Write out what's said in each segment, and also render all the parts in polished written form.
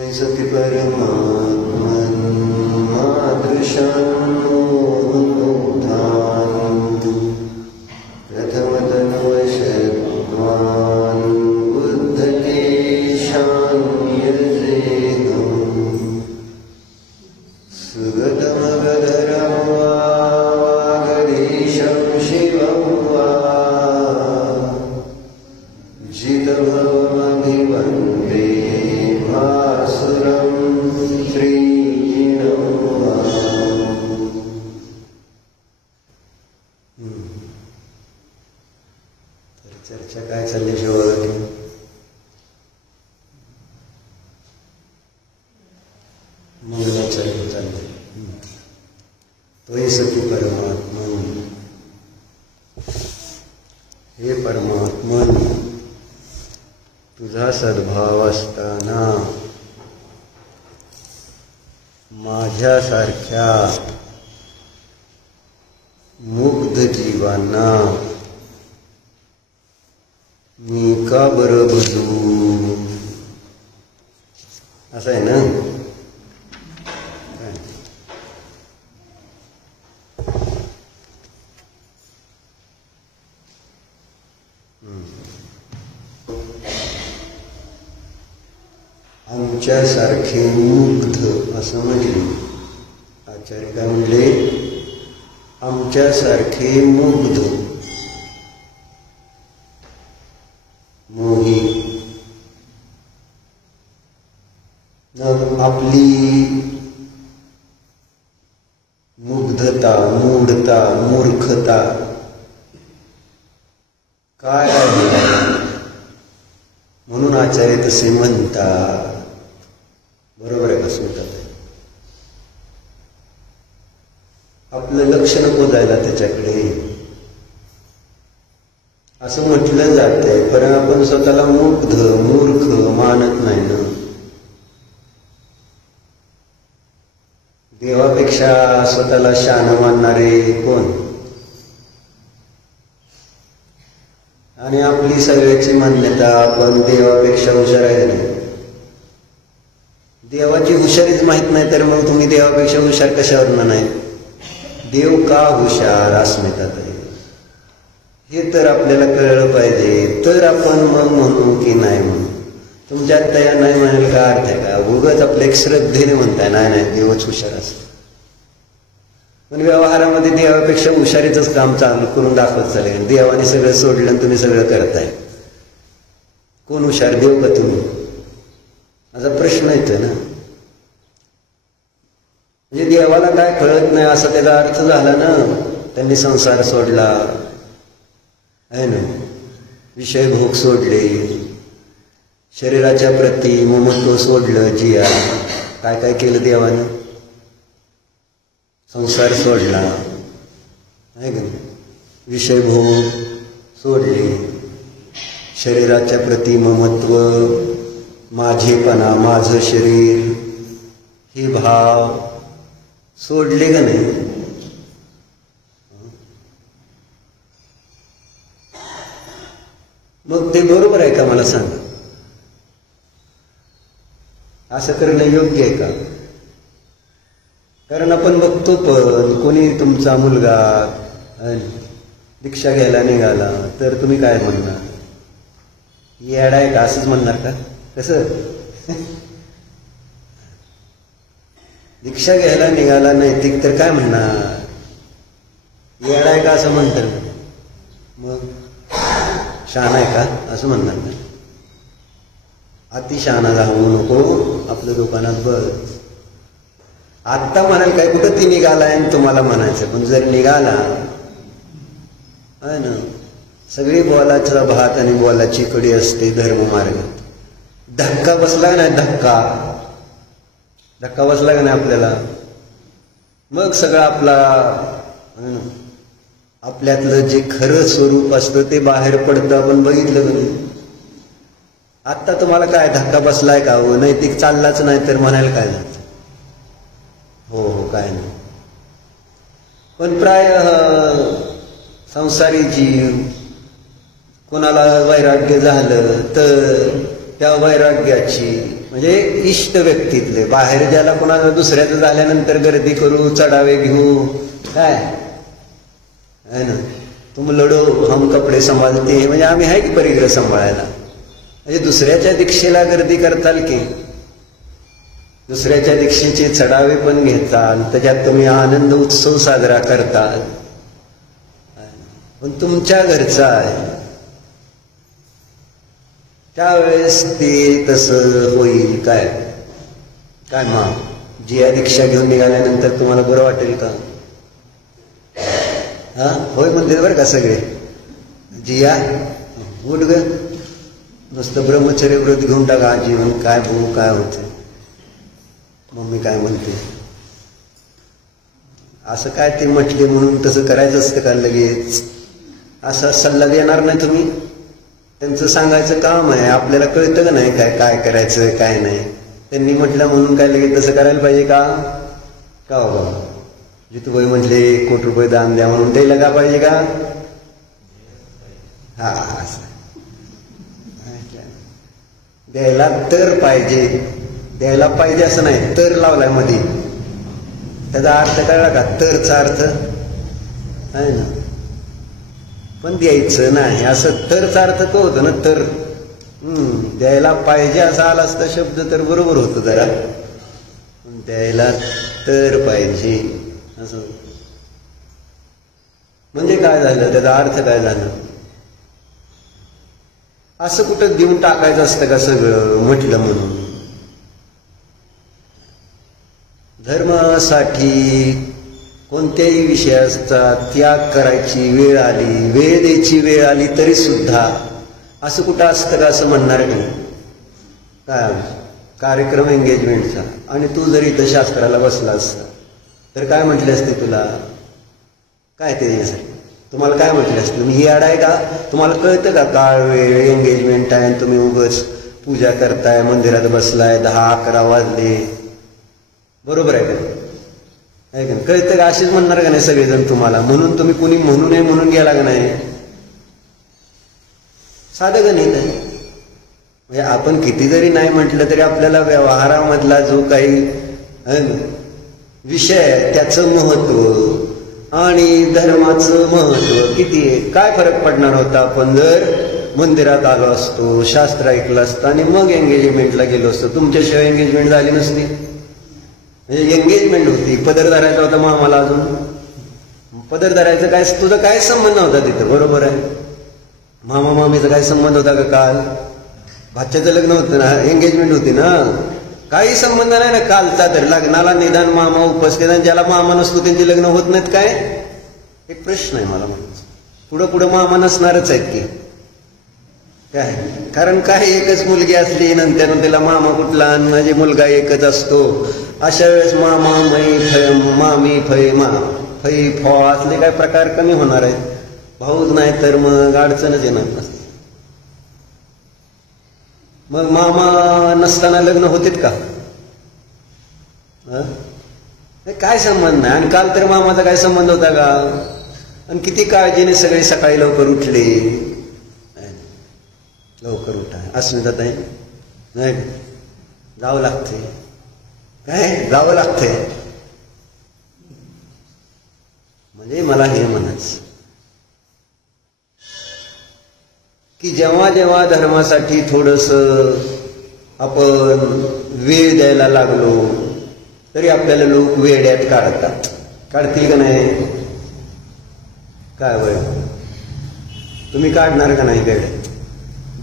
सति परमात्मन् मादृशान् प्रथमतनुवशत्वान् बुद्धकेशान् यजेहम् सुगतमगधरं वा वागरीशं शिवं वा जितभवमभिवन्दे भासुरं श्रीजिनं वा। चर्चा काय चालली शिवाजी? मंगलाचरण चालले. तोही सती परमात्मा, हे परमात्मन, तुझा सद्भाव असताना माझ्यासारख्या मुग्ध जीवांना मी का बरं बदू? असं आहे ना? आमच्यासारखे मुग्ध असं म्हटले आचार्य. काय म्हणले? आमच्यासारखे मुग्ध, मोही. आपली मुग्धता, मूढता, मूर्खता काय आहे म्हणून आचार्य तसे म्हणतात. बरोबर आहे का? सुटत आहे. आपलं लक्ष नको जायला त्याच्याकडे असं म्हटलं जातंय, पण आपण स्वतःला मुग्ध, मूर्ख मानत नाही ना. देवापेक्षा स्वतःला शहाणं मानणारे कोण? आणि आपली सगळ्याची मान्यता आपण देवापेक्षा हुशार आहे ना. देवाची हुशारीच माहित नाही तर मग तुम्ही देवापेक्षा हुशार कशावरनं नाही? देव का हुशार अस्मितात आहे हे तर आपल्याला कळलं पाहिजे, तर आपण मग म्हणू की नाही म्हणू. तुमच्यात तयार नाही म्हणायला का अर्थ आहे का? उगाच आपल्या एक श्रद्धेने म्हणताय नाही नाही देवच हुशार असतं. पण व्यवहारामध्ये देवापेक्षा हुशारीच काम चालू करून दाखवत चालेल. देवाने सगळं सोडलं आणि तुम्ही सगळं करताय. कोण हुशार, देव का तुम्ही? असा प्रश्न येतोय ना. म्हणजे देवाला काय कळत नाही असा त्याचा अर्थ झाला ना. त्यांनी संसार सोडला आहे ना, विषयभोग सोडले, शरीराच्या प्रती ममत्व सोडलं. जिया काय काय केलं देवानं? संसार सोडला आहे का? विषयभोग सोडले, शरीराच्या प्रती ममत्व, माझेपणा, माझं शरीर हे भाव सोडले का नाही? मग ते बरोबर आहे का मला सांगा? असं करणं योग्य आहे का? कारण आपण बघतो, पण कोणी तुमचा मुलगा दीक्षा घ्यायला निघाला तर तुम्ही काय म्हणणार? येडा आहे का असंच म्हणणार का? कसं? दीक्षा घ्यायला निघाला नैतिक तर काय म्हणणार? येडा आहे का असं म्हणतात. मग शहाणा आहे का असं म्हणणार ना. अति शहाणा जाऊ नको, आपलं दुकानात बस. आत्ता म्हणाल काय कुठं ती निघालाय आणि तुम्हाला म्हणायचं. पण जर निघाला आहे ना, सगळी बॉलाचा भात आणि बॉलाची कडी असते धर्ममार्ग. धक्का बसला नाही, धक्का बसला का नाही आपल्याला, मग सगळं आपल्यातलं जे खरं स्वरूप असतं ते बाहेर पडतं. आपण बघितलं का नाही? आत्ता तुम्हाला काय धक्का बसलाय का? हो, नैतिक चाललाच नाही तर म्हणायला काय जातं? हो हो काय नाही. पण प्राय संसारी जीव कोणाला वैराग्य झालं तर त्या वैराग्याची म्हणजे इष्ट व्यक्तीतले, बाहेर ज्याला कोणाला दुसऱ्याचं झाल्यानंतर गर्दी करू, चढावे घेऊ, काय आहे ना, तुम लढो हम कपडे सांभाळते, म्हणजे आम्ही आहे की परिग्रह सांभाळायला. म्हणजे दुसऱ्याच्या दीक्षेला गर्दी करताल की, दुसऱ्याच्या दीक्षेचे चढावे पण घेताल, त्याच्यात तुम्ही आनंद उत्सव साजरा करताल, पण तुमच्या घरचा आहे त्यावेळेस ते तसं होईल काय? काय मग जिया दीक्षा घेऊन निघाल्यानंतर तुम्हाला बरं वाटेल का? हा होय म्हणते बरं का सगळे. जिया उठ ग, नुसतं ब्रह्मचर्य व्रत घेऊन टाका जीवन, काय बघू काय होते, मम्मी काय म्हणते, असं काय ते म्हटले म्हणून तसं करायचं असतं का लगेच? असा सल्ला देणार नाही तुम्ही, त्यांचं सांगायचं काम आहे. आपल्याला कळतं का नाही काय काय करायचं काय नाही. त्यांनी म्हटलं म्हणून काय लगेच तसं करायला पाहिजे का? का बाबा जितूबाई म्हटले ₹1 कोटी दान द्या म्हणून द्यायला का पाहिजे का? हा असं द्यायला तर पाहिजे, द्यायला पाहिजे असं नाही, तर लावलाय मध्ये, त्याचा अर्थ कळला का? तरचा अर्थ आहे ना, पण द्यायचं नाही असं तरचा अर्थ तो होतो ना. तर द्यायला पाहिजे असा आला असता शब्द तर बरोबर होतं जरा, पण द्यायला तर पाहिजे असं म्हणजे काय झालं, त्याचा अर्थ काय झाला? असं कुठं देऊन टाकायचं असतं का सगळं म्हटलं म्हणून? धर्मासाठी कोणत्याही विषयाचा त्याग करायची वेळ आली, वेळ द्यायची वेळ आली तरी सुद्धा असं कुठं असतं का असं म्हणणार नाही काय? कार्यक्रम एंगेजमेंटचा, आणि तू जर इथं शास्त्राला बसला असता तर काय म्हटले असते तुला? काय ते तुम्हाला काय म्हटले असते? तुम्ही ही आड आहे का? तुम्हाला कळतं का काळ वेळ एंगेजमेंट आहे, तुम्ही उगाच पूजा करताय, मंदिरात बसलाय, 10-11 वाजले, बरोबर आहे का? आहे का? कळतं का? अशीच म्हणणार का नाही सगळेजण तुम्हाला? म्हणून तुम्ही कुणी म्हणू नये म्हणून गेला का नाही? साधं गणित आहे. म्हणजे आपण किती जरी नाही म्हटलं तरी आपल्याला व्यवहारामधला जो काही विषय आहे त्याचं महत्व आणि धर्माचं महत्व किती आहे, काय फरक पडणार होता आपण जर मंदिरात आलो असतो, शास्त्र ऐकलं असतं आणि मग एंगेजमेंटला गेलो असतो? तुमच्याशिवाय एंगेजमेंट झाली नसती. म्हणजे एंगेजमेंट होती, पदर धरायचा होता मामाला, अजून पदर धरायचं काय, तुझा काय संबंध होता तिथं? बरोबर आहे, मामा मामीचा काय संबंध होता का? काल भाच्याचं लग्न होतं ना, एंगेजमेंट होती ना, काही संबंध नाही ना कालचा. तर लग्नाला निदान मामा उपस्थित, ज्याला मामा नसतो त्यांचे लग्न होत नाहीत काय? एक प्रश्न आहे मला म्हणायचं. पुढं पुढं मामा नसणारच आहेत की काय? कारण काय एकच मुलगी असली नंतर त्याला मामा कुठला, आणि माझे मुलगा एकच असतो, अशा वेळेस मामा मै मामी फै फै फॉ असले काय प्रकार कमी होणार आहेत? भाऊच नाही तर मग अडचणच येणार नसते. मग मामा नसताना लग्न होतेत का? काय संबंध नाही. आणि काल तर मामाचा काय संबंध होता का? आणि किती काळजीने सगळे सकाळी लवकर उठले, लवकर उठा अस्मिता ताई, नाही जावं लागते, काय जावं लागते. म्हणजे मला हे म्हणायचं की जेव्हा जेव्हा धर्मासाठी थोडंसं आपण वेळ द्यायला लागलो तरी आपल्याला लोक वेड्यात काढतात. काढतील का नाही? काय वय तुम्ही काढणार का नाही वेड्यात?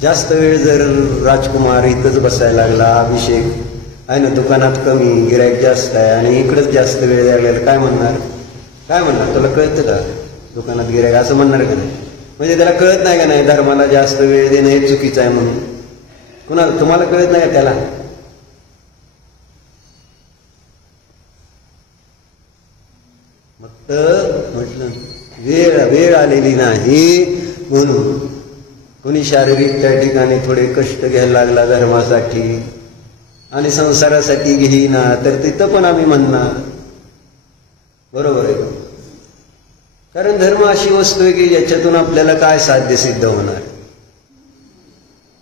जास्त वेळ जर राजकुमार इथंच बसायला लागला, अभिषेक आहे ना दुकानात कमी, गिराईक जास्त आहे आणि इकडंच जास्त वेळ द्यायला लागला, काय म्हणणार? काय म्हणणार? तुला कळतं का दुकानात गिराईक? असं म्हणणार का नाही? म्हणजे त्याला कळत नाही का नाही धर्माला जास्त वेळ देणं हे चुकीचं आहे म्हणून? कुणाला? तुम्हाला कळत नाही का त्याला? फक्त म्हटलं वेळ आलेली नाही म्हणून कोणी शारीरिक त्या ठिकाणी थोडे कष्ट घ्यायला लागला धर्मासाठी आणि संसारासाठी घेईना तर तिथं पण आम्ही म्हणणार बरोबर आहे. कारण धर्म अशी वस्तू आहे की याच्यातून आपल्याला काय साध्य सिद्ध होणार?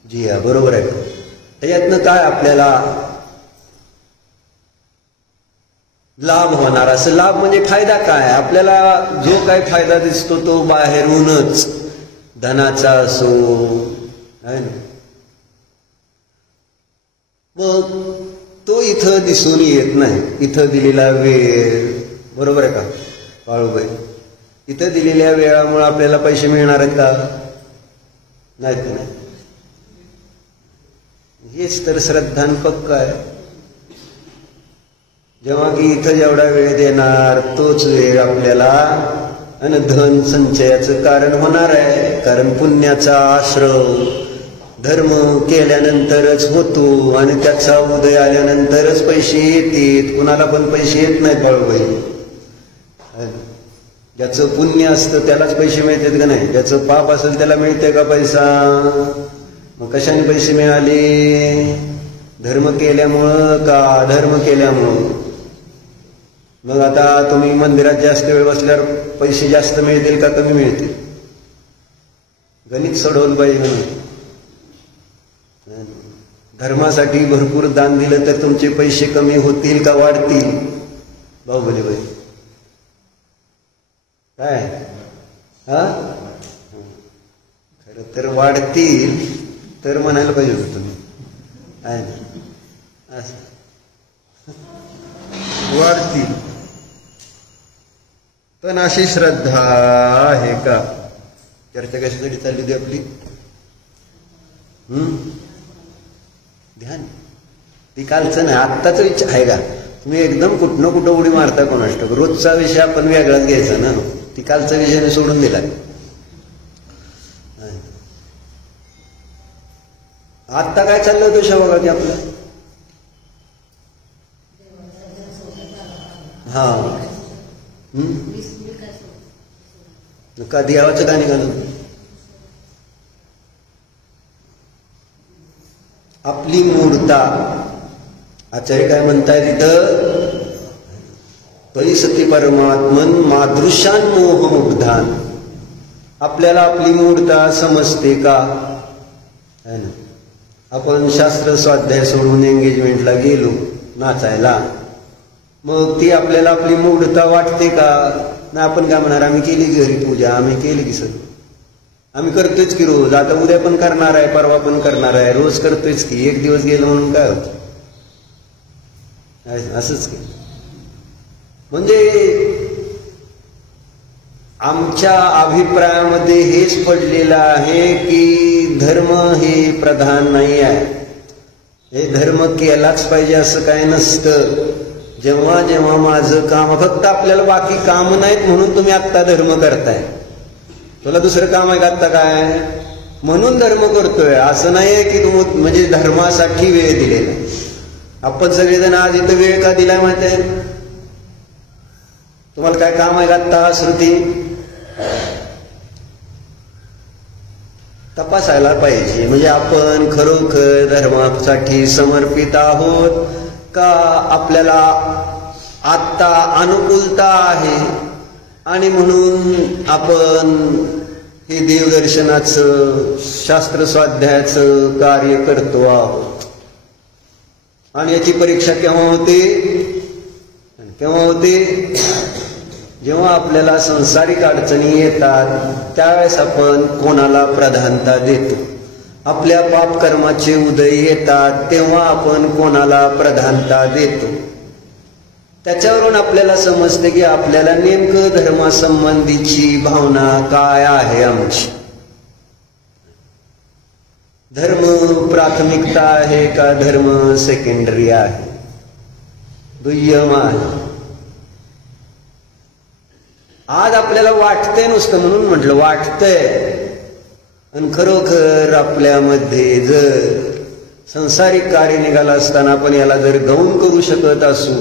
जी हा बरोबर आहे. ह्यातनं काय आपल्याला लाभ होणार? असं लाभ म्हणजे फायदा काय? आपल्याला जो काय फायदा दिसतो तो बाहेरूनच, धनाचा असो, है ना, मग तो इथं दिसून येत नाही. इथं दिलेला वेळ, बरोबर आहे का बाळूबाई? इथं दिलेल्या वेळामुळे आपल्याला पैसे मिळणार आहेत का? नाहीत नाही. हेच तर श्रद्धान पक्क आहे. जेव्हा की इथं जेवढा वेळ देणार तोच वेळ आपल्याला आणि धन संचयाचं कारण होणार आहे. कारण पुण्याचा आश्रव धर्म केल्यानंतरच होतो आणि त्याचा उदय आल्यानंतरच पैसे येतात. कुणाला पण पैसे येत नाहीत बाळूबाई. ज्याचं पुण्य असतं त्यालाच पैसे मिळतात का नाही? ज्याचं पाप असेल त्याला मिळते का पैसा? मग कशाने पैसे मिळाले? धर्म केल्यामुळं का अधर्म केल्यामुळं? मग आता तुम्ही मंदिरात जास्त वेळ बसल्यावर पैसे जास्त मिळतील का कमी मिळतील? गणित सोडवलं पाहिजे. धर्मासाठी भरपूर दान दिलं तर तुमचे पैसे कमी होतील का वाढतील? बाहुबली बाई काय? हा, खरं तर वाढतील तर म्हणायला पाहिजे होतं तुम्ही, आहे ना? असं वाढतील पण अशी श्रद्धा आहे का? चर्चा कशासाठी चालली होती आपली? ध्यान. ती कालचं नाही, आत्ताच विचार आहे का? तुम्ही एकदम कुठनं कुठं उडी मारता कोणाष्ट? रोजचा विषय आपण वेगळाच घ्यायचा ना. ती कालचा विषयाने सोडून दिला. आत्ता काय चाललं होतं शेवगा की आपलं? हा, का देवाचं गाणी घालून आपली मूर्ता. आचार्य काय म्हणताय तिथं? परिसती परमात्मन मादृशान मोहमुग्धान. आपल्याला आपली मूर्ता समजते का? है ना? आपण शास्त्र स्वाध्याय सोडून एंगेजमेंटला गेलो नाचायला, मग ती आपल्याला आपली मूर्ता वाटते का? नाही. आपण काय म्हणणार? आम्ही केली की घरी पूजा, आम्ही केली की सर, आम्ही करतोच की रोज. आता उद्या पण करणार आहे, परवा पण करणार आहे, रोज करतोच की. एक दिवस गेलो म्हणून काय होतं? असंच की. म्हणजे आमच्या अभिप्रायामध्ये हेच पडलेलं आहे की धर्म हे प्रधान नाही आहे. हे धर्म केलाच पाहिजे असं काय नसतं. जेव्हा जेव्हा माझं काम, फक्त आपल्याला बाकी काम नाहीत म्हणून तुम्ही आत्ता धर्म करताय. तुला दुसरं काम आहे का आत्ता काय? म्हणून धर्म करतोय. असं नाहीये की तू म्हणजे धर्मासाठी वेळ दिलेला. आपण सगळेजण आज इथं वेळ का दिलाय माहिती आहे? तुम्हाला काय काम आहे का आत्ता? श्रुती तपासायला पाहिजे. म्हणजे आपण खरोखर धर्मासाठी समर्पित आहोत का? आपल्याला आत्ता अनुकूलता आहे आणि म्हणून आपण हे देवदर्शनाचं, शास्त्र स्वाध्यायाचं कार्य करतो आहोत. आणि याची परीक्षा केव्हा होते? केव्हा होते? जेव्हा आपल्याला सांसारिक अडचणी येतात त्यावेळेस आपण कोणाला प्रधानता देतो. आपल्या पापकर्माचे उदय येतात तेव्हा आपण कोणाला प्रधानता देतो. त्याच्यावरून आपल्याला समजते की आपल्याला नेमकं धर्मासंबंधीची भावना काय आहे आमची. धर्म प्राथमिकता आहे का धर्म सेकंडरी आहे, दुय्यम आहे? आज आपल्याला वाटतंय नुसतं, म्हणून म्हटलं वाटतंय. आणि खरोखर आपल्यामध्ये जर संसारिक कार्य निघाला असताना आपण याला जर गौण करू शकत असू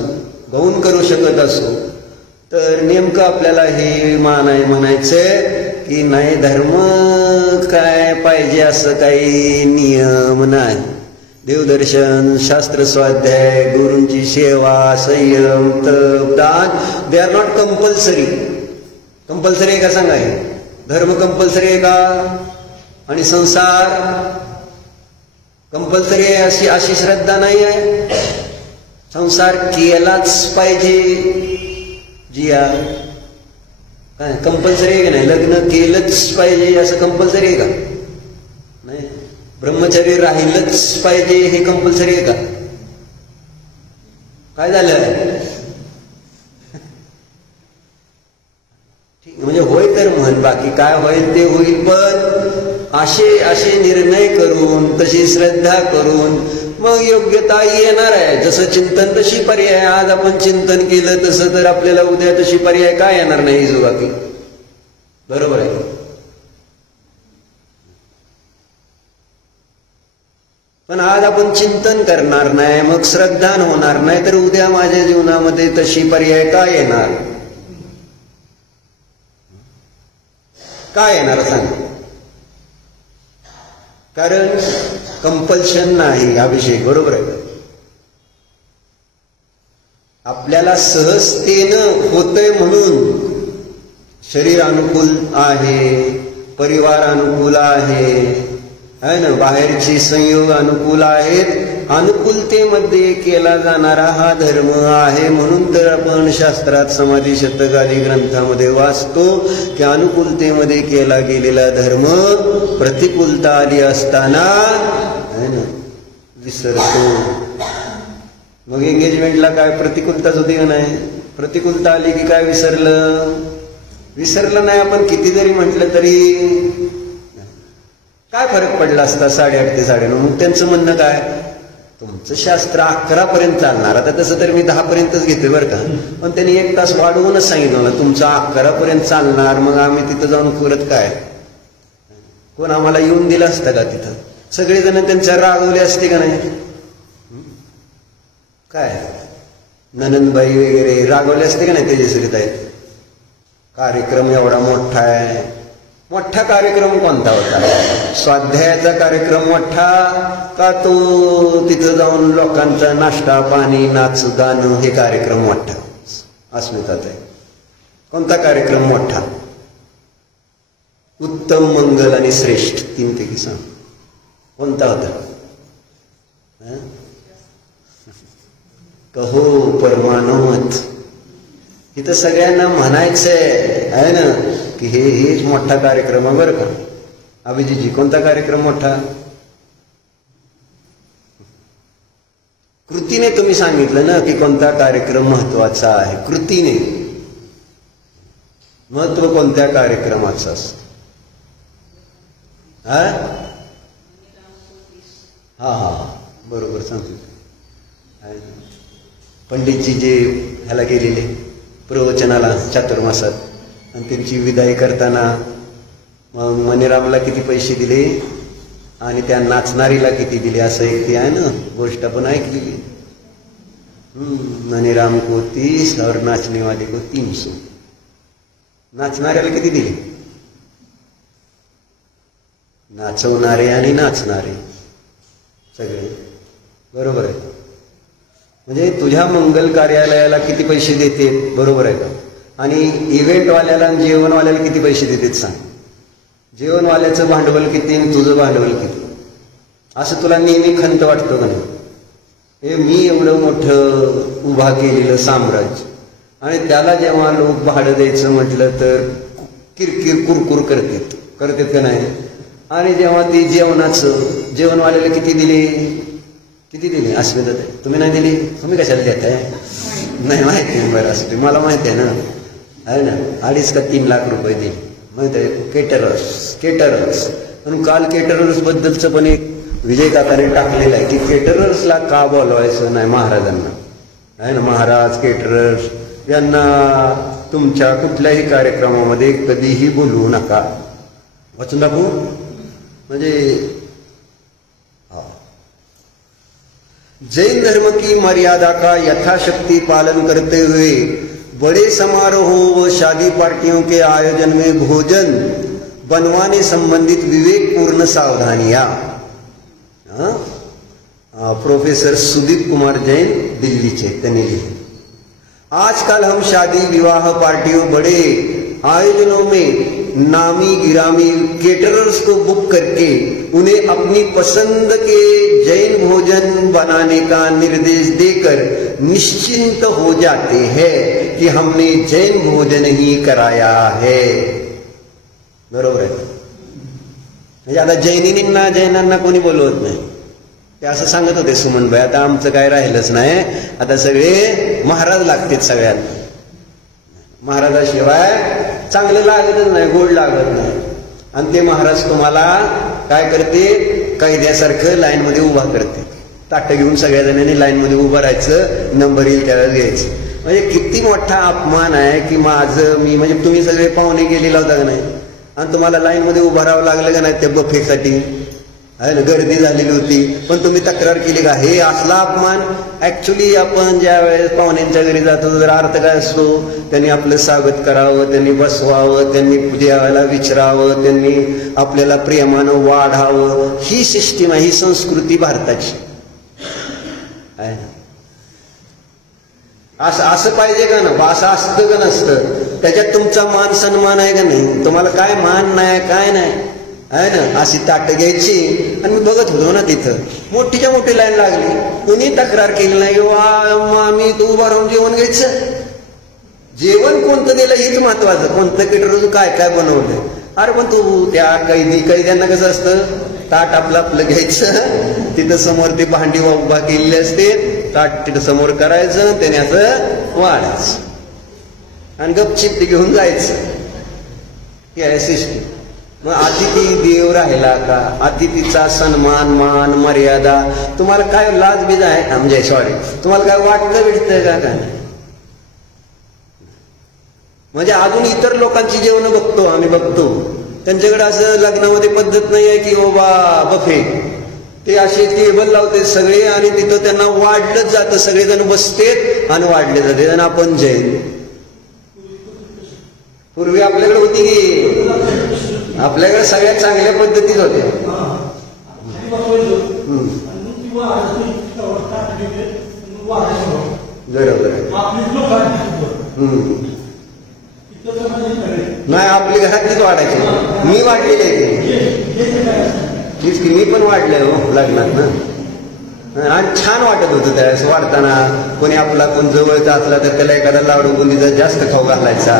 तर नेमकं आपल्याला हे म्हणायचंय की नाही, धर्म काय पाहिजे असं काही नियम नाही. देवदर्शन, शास्त्र स्वाध्याय, गुरूंची सेवा, संयम, तप, दान, they are not compulsory. Compulsory आहे का सांगा? धर्म कंपल्सरी आहे का? आणि संसार कंपल्सरी आहे अशी अशी श्रद्धा नाही आहे. संसार केलाच पाहिजे जिया, काय कंपल्सरी आहे का नाही? लग्न केलंच पाहिजे असं कंपल्सरी आहे का? नाही. ब्रह्मचारी राहिलंच पाहिजे हे कंपल्सरी आहे का? काय झालं? ठीक म्हणजे होय तर म्हण, बाकी काय होईल ते होईल, पण असे असे निर्णय करून तशी श्रद्धा करून मग योग्यता येणार आहे. जसं चिंतन तशी पर्याय. आज आपण चिंतन केलं तसं तर आपल्याला उद्या तशी पर्याय काय येणार नाही जो बाकी. बरोबर आहे. पण आज आपण चिंतन करणार नाही, मग श्रद्धा होणार नाही, तर उद्या माझ्या जीवनामध्ये तशी पर्याय काय येणार? काय येणार सांग? कारण कंपल्शन नाही अभिषेक. बरोबर आहे. आपल्याला सहजतेनं होतंय म्हणून शरीर अनुकूल आहे, परिवार अनुकूल आहे ना, बाहेरचे संयोग अनुकूल आहेत. अनुकूलतेमध्ये केला जाणारा हा धर्म आहे. म्हणून तर आपण शास्त्रात समाधी शतक आदी ग्रंथामध्ये वाचतो की अनुकूलतेमध्ये केला गेलेला धर्म प्रतिकूलता आली असताना है ना विसरतो. मग एंगेजमेंटला काय प्रतिकूलताच होती का नाही? प्रतिकूलता आली की काय विसरलं? विसरलं नाही. आपण किती जरी म्हटलं तरी काय फरक पडला असता 8:30 ते 9:30. मग त्यांचं म्हणणं काय? तुमचं शास्त्र 11 पर्यंत चालणार. आता तसं तर मी 10 पर्यंतच घेतोय बरं का, पण त्यांनी 1 तास वाढवूनच सांगितलं मला तुमचं 11 पर्यंत चालणार. मग आम्ही तिथं जाऊन करत काय? कोण आम्हाला येऊन दिलं असतं का तिथं? सगळेजण त्यांच्या रागवले असते का नाही? काय ननंदबाई वगैरे रागवले असते का नाही तेजस्वीताई? कार्यक्रम एवढा मोठा आहे. मोठा कार्यक्रम कोणता होता? स्वाध्यायाचा कार्यक्रम मोठा का तो तिथं जाऊन लोकांचा नाश्ता पाणी नाच गाणं हे कार्यक्रम मोठा? अस्मिताताई कोणता कार्यक्रम मोठा? उत्तम मंगल आणि श्रेष्ठ 3 पैकी सांग कोणता होता? कहो परमानवत. इथं सगळ्यांना म्हणायचंय आहे ना की हेच मोठा कार्यक्रम आहे बरं का. अभिजीजी कोणता कार्यक्रम मोठा? कृतीने तुम्ही सांगितलं ना की कोणता कार्यक्रम महत्वाचा आहे. कृतीने महत्व कोणत्या कार्यक्रमाचं असतं? हा हा बरोबर सांगतो. पंडितजी जे ह्याला गेलेले प्रवचनाला चातुर्मासात आणि त्यांची विदाई करताना मग मणिरामला किती पैसे दिले आणि त्या नाचणारीला किती दिले असं एक ते आहे ना गोष्ट आपण ऐकलेली. मणिराम को 30 और नाचने वाले को 300. नाचणाऱ्याला किती दिले? नाचवणारे आणि नाचणारे सगळे. बरोबर आहे. म्हणजे तुझ्या मंगल कार्यालयाला किती पैसे देते? बरोबर आहे का? आणि इव्हेंटवाल्याला आणि जेवणवाल्याला किती पैसे देतात सांग? जेवणवाल्याचं भांडवल किती आणि तुझं भांडवल किती? असं तुला नेहमी खंत वाटतं का नाही? हे मी एवढं मोठं उभा केलेलं साम्राज्य आणि त्याला जेव्हा लोक भाडं द्यायचं म्हटलं तर किरकिर कुरकुर करतात का नाही? आणि जेव्हा ती जेवणवाल्याला किती दिले अस्मिता? तुम्ही नाही दिली. तुम्ही कशाला देताय? नाही माहिती आहे. बरं असते मला माहिती आहे ना. आहे ना 2.5 का 3 लाख रुपये दिले माहिती आहे. केटरर्स म्हणून काल केटरर्स बद्दलचं पण एक विजय काकाने टाकलेलं आहे की केटरर्सला का बोलवायचं नाही महाराजांना. आहे ना महाराज केटरर्स यांना तुमच्या कुठल्याही कार्यक्रमामध्ये कधीही बोलवू नका. वाचून दाखवू म्हणजे जैन धर्म की मर्यादा का यथाशक्ति पालन करते हुए बड़े समारोहों व शादी पार्टियों के आयोजन में भोजन बनवाने संबंधित विवेकपूर्ण सावधानियां. प्रोफेसर सुदीप कुमार जैन दिल्ली से त्यांनी लिखे. आजकल हम शादी विवाह पार्टियों बड़े आयोजनों में नामी गिरामी केटरर्स को बुक करके उन्हें अपनी पसंद के जैन भोजन बनाने का निर्देश देकर निश्चिंत हो जाते हैं कि हमने जैन भोजन ही कराया है. बरोबर आहे. म्हणजे आता जैनांना कोणी बोलवत नाही. ते असं सांगत होते सुमनबाई, आता आमचं काय राहिलंच नाही, आता सगळे महाराज लागतात सगळ्यांना. महाराजाशिवाय चांगलं लागतच नाही, गोड लागत नाही. आणि ते महाराज तुम्हाला काय करते, कैद्यासारखं लाईन मध्ये उभा करते. ताटं घेऊन सगळ्या जणांनी लाईन मध्ये उभं राहायचं, नंबर येईल त्यावेळेस घ्यायचं. म्हणजे किती मोठा अपमान आहे की माझं मी, म्हणजे तुम्ही सगळे पाहुणे गेलेला होता का नाही, आणि तुम्हाला लाईन मध्ये उभं राहावं लागलं का नाही त्या बफेसाठी, आहे ना, गर्दी झालेली होती, पण तुम्ही तक्रार केली का? हे असला अपमान. ऍक्च्युली आपण ज्या वेळेस पाहुण्यांच्या घरी जातो जर अर्थ काय असतो, त्यांनी आपलं स्वागत करावं, त्यांनी बसवावं, त्यांनी जेवायला विचारावं, त्यांनी आपल्याला प्रेमानं वाढावं. ही सिस्टीम आहे, ही संस्कृती भारताची आहे ना. असं पाहिजे का ना? असं असतं का नसतं? त्याच्यात तुमचा मान सन्मान आहे का नाही? तुम्हाला काय मान नाही, काय नाही, आहे ना. अशी ताट घ्यायची. आणि मी बघत होतो ना तिथं मोठीच्या मोठी लाईन लागली, कुणी तक्रार केली नाही, वा मी तू उभा राहून जेवण घ्यायचं. जेवण कोणतं दिलं हेच महत्वाचं, कोणतं केटर काय काय बनवलं. अरे पण तू त्या कैद्यांना कसं असतं, ताट आपलं घ्यायचं, तिथं समोर ते भांडी उभा केलेली असते, ताट तिथं समोर करायचं, त्याने असं वाढायचं आणि गपचिप ते घेऊन जायचं. ही आहे सिस्टीम. मग अतिथी देव राहिला का? अतिथीचा सन्मान मान मर्यादा तुम्हाला काय लाज बीज आहे, म्हणजे सॉरी तुम्हाला काय वाटलं बिटतंय का? काय म्हणजे अजून इतर लोकांची जेवण बघतो आम्ही, बघतो त्यांच्याकडे असं लग्नामध्ये पद्धत नाही आहे की बाबा बफे, ते असे टेबल लावते सगळे आणि तिथं त्यांना वाढलंच जातं, सगळेजण बसतेत आणि वाढले जाते. आणि आपण जैन पूर्वी आपल्याकडे होती की, आपल्याकडे सगळ्यात चांगल्या पद्धतीत होत्या. बरोबर. नाही आपली घरातलीच वाढायची. मी वाढलेली आहे तीच की, मी पण वाढले हो लग्नात ना. आणि छान वाटत होतं त्यावेळेस वाढताना. कोणी आपला कोण जवळचा असला तर त्याला एखादा लाडू बुंदीचा जास्त खाऊ घालायचा,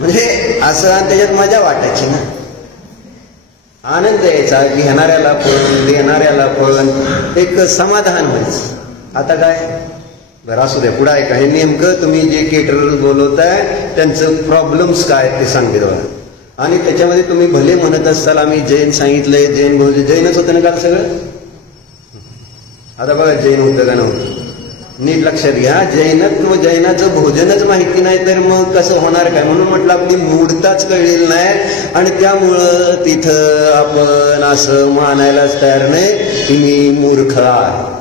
म्हणजे असं. आणि त्याच्यात मजा वाटायची ना, आनंद यायचा, घेणाऱ्याला पण देणाऱ्याला पण एक समाधान व्हायचं. आता काय बरं असू द्या, पुढे ऐका. हे नेमकं तुम्ही जे केटरर बोलवताय त्यांचं प्रॉब्लेम्स काय ते सांगते बघा. आणि त्याच्यामध्ये तुम्ही भले म्हणत असाल आम्ही जैन सांगितलंय, जैन भोजन जैनच होतं ना काल सगळं. आता बघा जैन होतं का नव्हतं, नीट लक्षात घ्या. जैनत्व जैनाचं भोजनच माहिती नाही तर मग कसं होणार काय? म्हणून म्हटलं आपली मूर्ताच कळलेली नाही आणि त्यामुळं तिथं आपण असं मानायलाच तयार नाही की मी मूर्ख आहे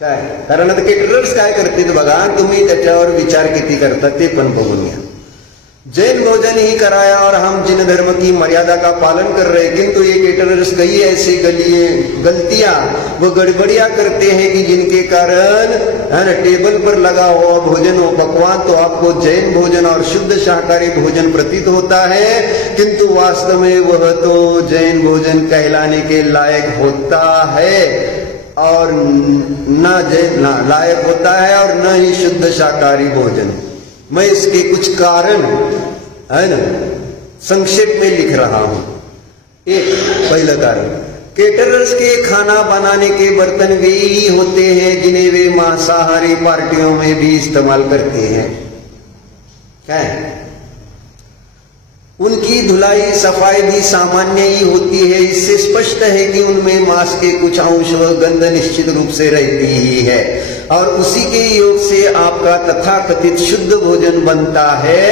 काय. कारण आता केटरर्स काय करतील बघा, तुम्ही त्याच्यावर विचार किती करता ते पण बघून घ्या. जैन भोजन ही कराया और हम जिन धर्म की मर्यादा का पालन कर रहे, किंतु ये केटरर्स कई ऐसी गलतियां व गड़बड़ियां करते हैं कि जिनके कारण टेबल पर लगा हुआ भोजन व पकवान तो आपको जैन भोजन और शुद्ध शाकाहारी भोजन प्रतीत होता है, किंतु वास्तव में वह तो जैन भोजन कहलाने के लायक होता है और न लायक होता है और न ही शुद्ध शाकाहारी भोजन. मैं इसके कुछ कारण है ना संक्षेप में लिख रहा हूं. एक पहला कारण, केटरर्स के खाना बनाने के बर्तन वे ही होते हैं जिन्हें वे मांसाहारी पार्टियों में भी इस्तेमाल करते हैं. क्या है? उनकी धुलाई सफाई भी सामान्य ही होती है. इससे स्पष्ट है कि उनमें मांस के कुछ अंश व गंध निश्चित रूप से रहती ही है और उसी के योग से आपका तथाकथित शुद्ध भोजन बनता है.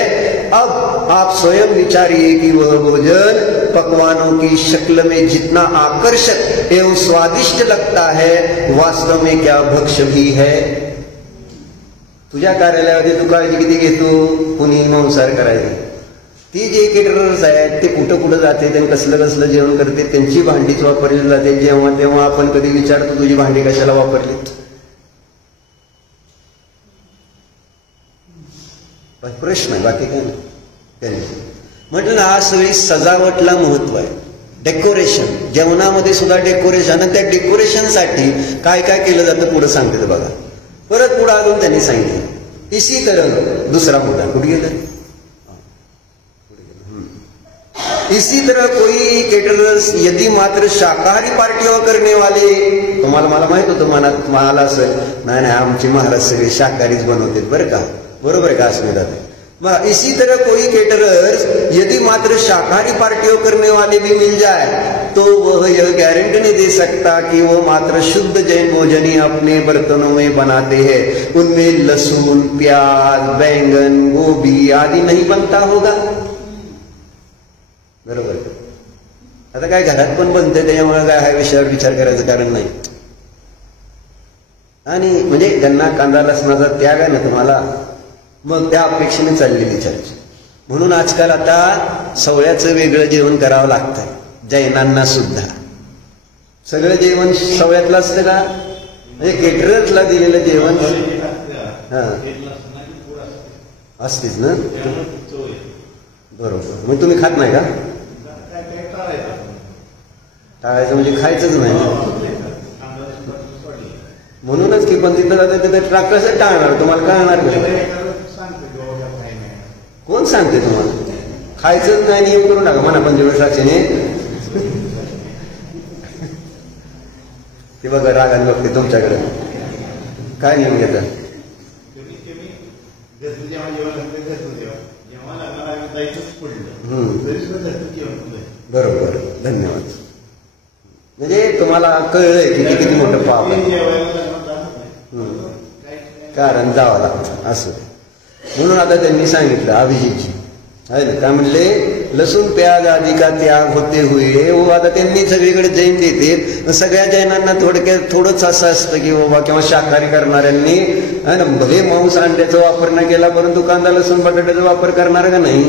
अब आप स्वयं विचारिए कि वह भोजन पकवानों की शक्ल में जितना आकर्षक एवं स्वादिष्ट लगता है वास्तव में क्या भक्ष्य भी है. तुझ्या कार्यालयामध्ये तू काळजी किती घेतो, कुणी मांसाहार करायचे. ती जे केटरर्स आहेत ते कुठं कुठं जाते, त्यांनी कसलं कसलं जेवण करते, त्यांची भांडीच वापरली जाते. जेव्हा तेव्हा आपण कधी विचारतो तुझी भांडी कशाला वापरली. प्रश्न आहे, बाकी काय नाही. म्हटलं ना, आज सगळी सजावटला महत्व आहे. डेकोरेशन, जेवणामध्ये सुद्धा डेकोरेशन, आणि त्या डेकोरेशनसाठी काय काय केलं जातं पुढे सांगते बघा. परत पुढे अजून त्यांनी सांगितलं, इसी तरह दुसरा मुद्दा कुठे गेला, इसी तरह कोई केटरर्स यदि मात्र शाकाहारी पार्टियों करने वाले, तुम्हाला मला माहित होतं मनात मला असं, नाही नाही आमचे महाराज सगळे शाकाहारीच बनवते बरं का, बरोबर आहे का अस्मिता. इसी तरह कोई केटरर्स यदि मात्र शाकाहारी पार्टियों करने वाले भी मिल जाए तो वह यह गारंटी नहीं दे सकता कि वो मात्र शुद्ध जैन भोजन ही अपने बर्तनों में बनाते हैं, उनमें लहसुन, प्याज, बैंगन, गोभी आदि नहीं बनता होगा. बरोबर. आता काय घरात पण बनते, त्याच्यामुळे काय हा विषयावर विचार करायचं कारण नाही. आणि म्हणजे त्यांना कांदा लसणाचा त्याग आहे ना तुम्हाला, मग त्या अपेक्षेने चाललेली चर्चा. म्हणून आजकाल आता सवळ्याचं वेगळं जेवण करावं लागतंय जैनांना सुद्धा. सगळं जेवण सवळ्यातलं असतं का, म्हणजे केटरर्सला दिलेलं जेवण हा असतेच ना, बरोबर. मग तुम्ही खात नाही का, टाळायचं म्हणजे खायचंच नाही. म्हणूनच की पण तिथं जातं तिथं कसं टाळणार, तुम्हाला कळणार का, कोण सांगते तुम्हाला, खायचंच नाही नियम करून टाका म्हणा पंचवर्षाचे. ते बघा रागाने बघते तुमच्याकडे काय नियम घेतात. बरोबर, धन्यवाद. म्हणजे तुम्हाला कळलंय की किती मोठं पाप आहे, कारण जावं लागतं असं. म्हणून आता त्यांनी सांगितलं अभिजितजी आहे ना, काय म्हणले, लसूण प्याज आदि का त्याग होते हुए, वो आता त्यांनी सगळीकडे जैन देते. सगळ्या जैनांना थोडक्यात थोडंच असं असतं की बाबा, किंवा शाकाहारी करणाऱ्यांनी आहे ना, भले मांस अंड्याचा वापर न केला परंतु कांदा लसूण बटाट्याचा वापर करणार का नाही.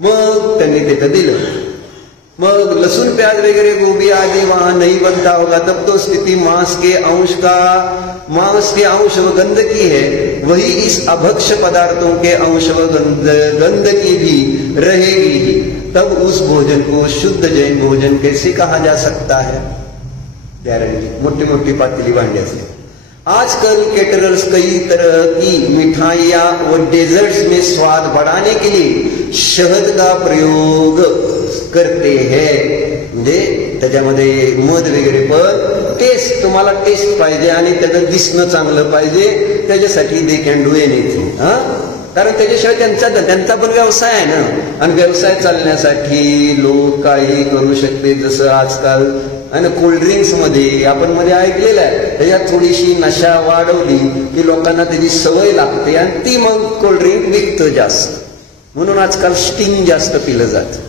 मग त्यांनी तिथं दिलं. मग लहसुन प्याज वगैरह गोभी आदि वहां नहीं बनता होगा, तब तो स्थिति मांस के अंश व गंध की है, वही इस अभक्ष पदार्थों के अंश व गंध की भी रहेगी ही. तब उस भोजन को शुद्ध जैन भोजन कैसे कहा जा सकता है. गारंटी मोटी मोटी पातीली भांडी असते. आजकल केटरर्स कई तरह की मिठाइयाँ और डेजर्ट्स में स्वाद बढ़ाने के लिए शहद का प्रयोग करते हैं. म्हणजे त्याच्यामध्ये मध वगैरे, पण टेस्ट, तुम्हाला टेस्ट पाहिजे आणि त्याचं दिसणं चांगलं पाहिजे, त्याच्यासाठी दे कॅन डू एनिथिंग. कारण त्याच्याशिवाय त्यांचा पण व्यवसाय आहे ना, आणि व्यवसाय चालण्यासाठी लोक काही करू शकते. जसं आजकाल आणि कोल्ड्रिंक्स मध्ये आपण मध्ये ऐकलेलं आहे, त्याच्यात थोडीशी नशा वाढवली की लोकांना त्याची सवय लागते आणि ती मग कोल्ड्रिंक विकतं जास्त. म्हणून आजकाल स्टिंग जास्त पिलं जातं.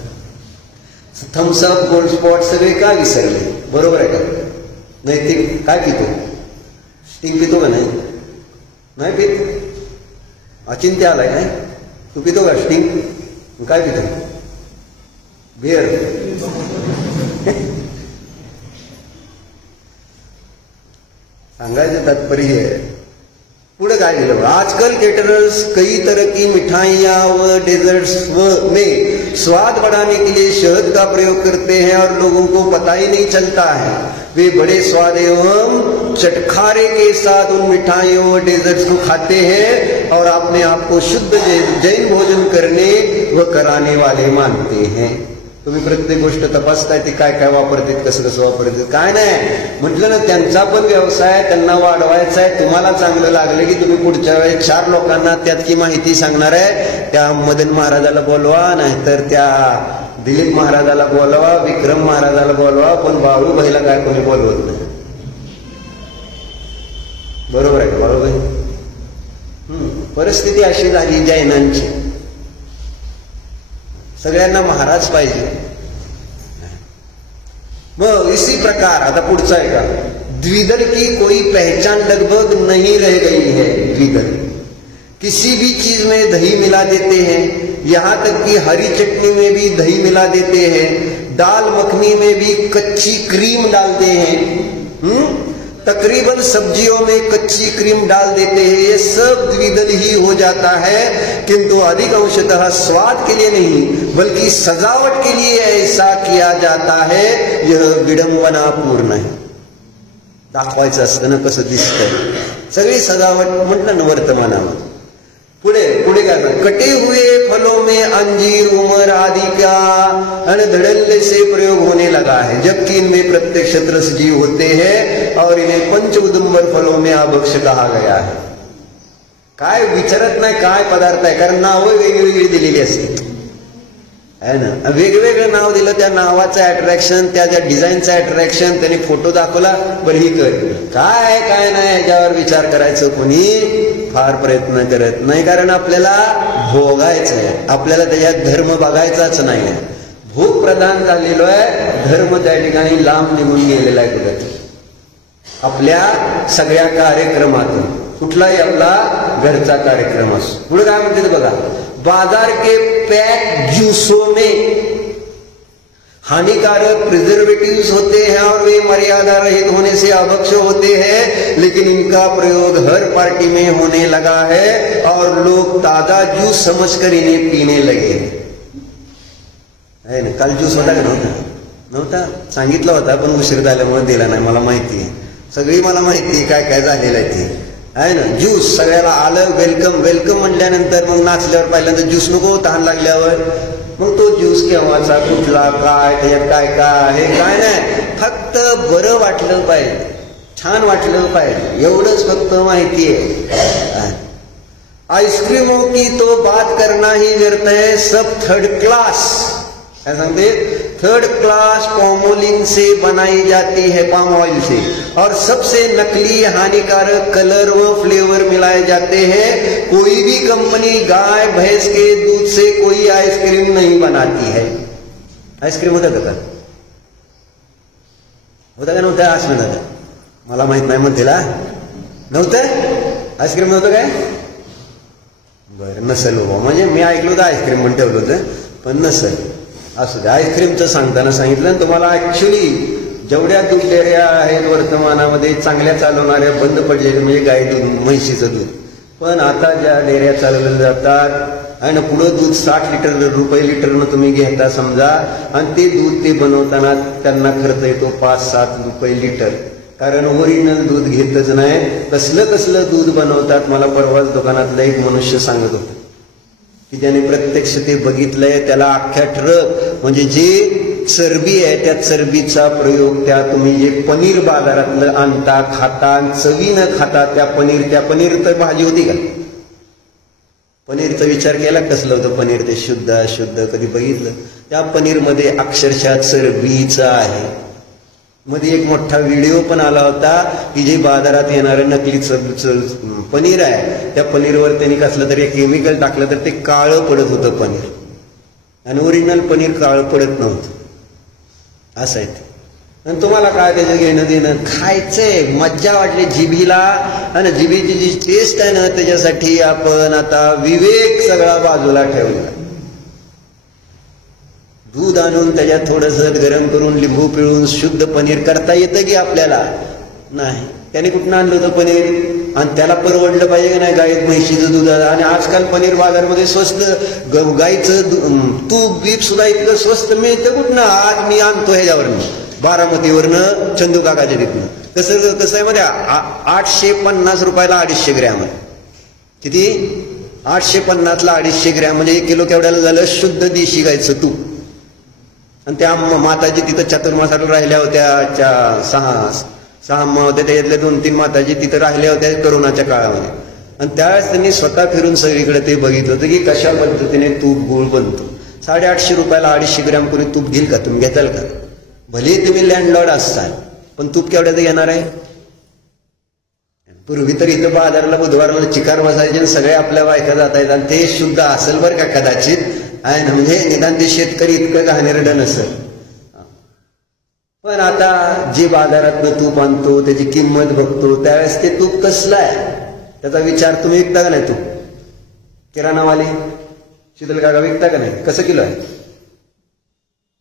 थम्सअप, गोल्ड स्पॉट सगळे का विसरले, बरोबर आहे का. नैतिक काय पितो, स्टिंग पितो का नाही, नाही पित. अचिंत्य आलाय काय, तू पितो का स्टिंग, काय पितो, बिअर. सांगायचं तात्पर्य पुढे काय दिलं. आजकल केटरर्स कई तरह की मिठाइयाँ व डेजर्ट्स में स्वाद बढ़ाने के लिए शहद का प्रयोग करते हैं और लोगों को पता ही नहीं चलता है. वे बड़े स्वाद एवं चटखारे के साथ उन मिठाइयों व डेजर्ट्स को खाते हैं और अपने आप को शुद्ध जैन भोजन करने व कराने वाले मानते हैं. तुम्ही प्रत्येक गोष्ट तपासताय ती काय काय वापरतात, कसं कसं वापरतात, काय नाही. म्हटलं ना, त्यांचा पण व्यवसाय त्यांना वाढवायचा आहे. तुम्हाला चांगलं लागलं की तुम्ही पुढच्या वेळेस 4 लोकांना त्यातली माहिती सांगणार आहे. त्या मदन महाराजाला बोलवा, नाहीतर त्या दिलीप महाराजाला बोलवा, विक्रम महाराजाला बोलवा, पण बाळूबाईला काय कोणी बोलवत नाही. बरोबर आहे का बाळूबाई. परिस्थिती अशी झाली जैनांची, सगळ्यांना महाराज पाहिजे. मग इसी प्रकार आता पुढचा आहे का, द्विदल की कोई पहचान लगभग नहीं रह गई है. द्विदल किसी भी चीज में दही मिला देते हैं, यहाँ तक कि हरी चटनी में भी दही मिला देते हैं, दाल मखनी में भी कच्ची क्रीम डालते हैं. तकरीबन सब्जियों में कच्ची क्रीम डाल देते हैं, ये सब द्विदल ही हो जाता है, किंतु अधिकांशतः स्वाद के लिए नहीं बल्कि सजावट के लिए ऐसा किया जाता है। यह विडंबना पूर्ण है. दाखवायचं असतं ना कसं दिसतंय, सगळी सजावट म्हटलं ना वर्तमानामध्ये. पुढे पुढे काय कटे हुए फलों में अंजीर उमर आदि का धड़ल्ले से प्रयोग होने लगा है, जबकि इनमें प्रत्यक्ष रस जीव होते हैं और इन्हें पंच उदुंबर फलों में अभक्ष कहा गया है. काय विचारत नाही काय पदार्थ आहे, कारण नाव वेगवेगळी दिलेली असते आहे ना. वेगवेगळं नाव दिलं, त्या नावाचं अट्रॅक्शन, त्या डिझाईनचं अट्रॅक्शन, त्याने फोटो दाखवला, बरं ही कर काय काय नाही ह्याच्यावर विचार करायचं कोणी फार प्रयत्न करत नाही, कारण आपल्याला भोगायचं आहे, आपल्याला त्याच्यात धर्म बघायचाच नाही आहे. भोग प्रदान झालेलो आहे, धर्म त्या ठिकाणी लांब निघून गेलेला आहे कुठं आपल्या सगळ्या कार्यक्रमातून. कुठलाही आपला घरचा कार्यक्रम असो. पुढे काय म्हणते बघा, बाजार के पैक जूसों में हानिकारक प्रिजर्वेटिव्स होते हैं और वे मर्यादा रहित होने से अभक्ष होते हैं, लेकिन इनका प्रयोग हर पार्टी में होने लगा है और लोग ताजा जूस समझकर इन्हें पीने लगे है ना. काल ज्यूस होता का नव्हता सांगितलं होता, पण उशीर झाल्यामुळे दिला नाही. मला माहिती आहे, सगळी मला माहिती आहे काय काय झालेलं आहे ते आहे ना. ज्यूस सगळ्याला आलं, वेलकम वेलकम म्हटल्यानंतर मग नाचल्यावर पहिल्यांदा ज्यूस नको, तहान लागल्यावर मग तो ज्यूस केव्हाचा कुठला काय त्याच्यात काय काय आहे काय नाही, फक्त बरं वाटलं पाहिजे, छान वाटलं पाहिजे, एवढंच फक्त माहिती आहे. आइसक्रीमों की तो बात करना ही व्यर्थ है, सब थर्ड क्लास क्या सांगते, थर्ड क्लास पॉमोलिन से बनाई जाती है, पाम ऑयल से, और सबसे नकली हानिकारक कलर व फ्लेवर मिलाए जाते हैं. कोई भी कंपनी गाय भैंस के दूध से कोई आइसक्रीम नहीं बनाती है. आइसक्रीम होता का नव्हतं आज म्हणत, मला माहित नाही म्हणतेला नव्हतं आईस्क्रीम नव्हतं काय, बरं नसेल बाबा, म्हणजे मी ऐकलं होतं आईस्क्रीम म्हणून ठेवलं होतं, पण नसेल. असू दे. आईस्क्रीमचं सांगताना सांगितलं तुम्हाला, ऍक्च्युली जेवढ्या दूध डेअऱ्या आहेत वर्तमानामध्ये चांगल्या चालवणाऱ्या बंद पडलेल्या म्हणजे गाय दूध, म्हैशीचं दूध, पण आता ज्या डेअऱ्या चालवल्या जातात आणि पुढं दूध 60 रुपये लिटरनं तुम्ही घेता समजा, आणि ते दूध ते बनवताना त्यांना खर्च येतो 5-7 रुपये लिटर, कारण ओरिजिनल दूध घेतच नाही. कसलं दूध बनवतात. मला परवाच दुकानातला एक मनुष्य सांगत होता की ज्याने प्रत्यक्ष ते बघितलंय, त्याला अख्ख्या ट्रक म्हणजे जे चरबी आहे त्या चरबीचा प्रयोग, त्या तुम्ही जे पनीर बाजारातलं आणता खाता, चवीनं खाता, त्या पनीर तर भाजी होती का, पनीरचा विचार केला कसलं होतं पनीर, ते शुद्ध अशुद्ध कधी बघितलं. त्या पनीरमध्ये अक्षरशः चरबीचं आहे. मध्ये एक मोठा व्हिडिओ पण आला होता की जे बाजारात येणारं नकली पनीर आहे, त्या पनीरवर त्यांनी कसलं तरी केमिकल टाकलं तर ते काळं पडत होतं पनीर, आणि ओरिजिनल पनीर काळं पडत नव्हतं. असं आहे ते. आणि तुम्हाला काय त्याचं घेणं देणं, खायचंय, मज्जा वाटली जिभीला, आणि जिभीची जी टेस्ट आहे ना त्याच्यासाठी आपण आता विवेक सगळा बाजूला ठेवला. दूध आणून त्याच्यात थोडंसं गरम करून लिंबू पिळून शुद्ध पनीर करता येतं की आपल्याला नाही. त्याने कुठून आणलं होतं पनीर, आणि त्याला परवडलं पाहिजे की नाही, गाय म्हैशीचं दूध. आणि आजकाल पनीर बाजारमध्ये स्वस्त, गाईचं तूप बीप सुद्धा इतकं स्वस्त मिळतं कुठनं. आज मी आणतो ह्याच्यावरनं, बारामतीवरनं, चंदू काकाच्या तिथनं. कसं आहे मध्ये 850 रुपयाला 250 ग्रॅम. किती? 850ला 250 ग्रॅम, म्हणजे 1 किलो केवढ्याला झालं शुद्ध देशी गायचं तूप. आणि त्या माताजी तिथं चातुर्मासाला राहिल्या होत्या, 6 अम्मा होत्या, त्याच्यातल्या 2-3 माताजी तिथं राहिल्या होत्या करोनाच्या काळामध्ये. आणि त्यावेळेस त्यांनी स्वतः फिरून सगळीकडे ते बघितलं होतं की कशा पद्धतीने तूप गुळ बनतो. 850 रुपयाला 250 ग्रॅम कोणी तूप घेईल का, तुम्ही घेताल का? भले तुम्ही लँडलॉर्ड असताल, पण तूप केवढ्याचं घेणार आहे. पूर्वी तर इथं बाजारला बुधवारला चिकार बसायचे आणि सगळे आपल्या बायका जात आहेत, आणि ते शुद्ध असेल बरं का कदाचित आहे ना, म्हणजे निदान ते शेतकरी इतकं घाणेरडं नसेल. पण आता जे बाजारातनं तूप आणतो त्याची किंमत बघतो, त्यावेळेस ते तूप कसलं आहे त्याचा विचार. तुम्ही विकता का नाही तूप? किराणावाले शीतल काका विकता का नाही? कसं किलो आहे?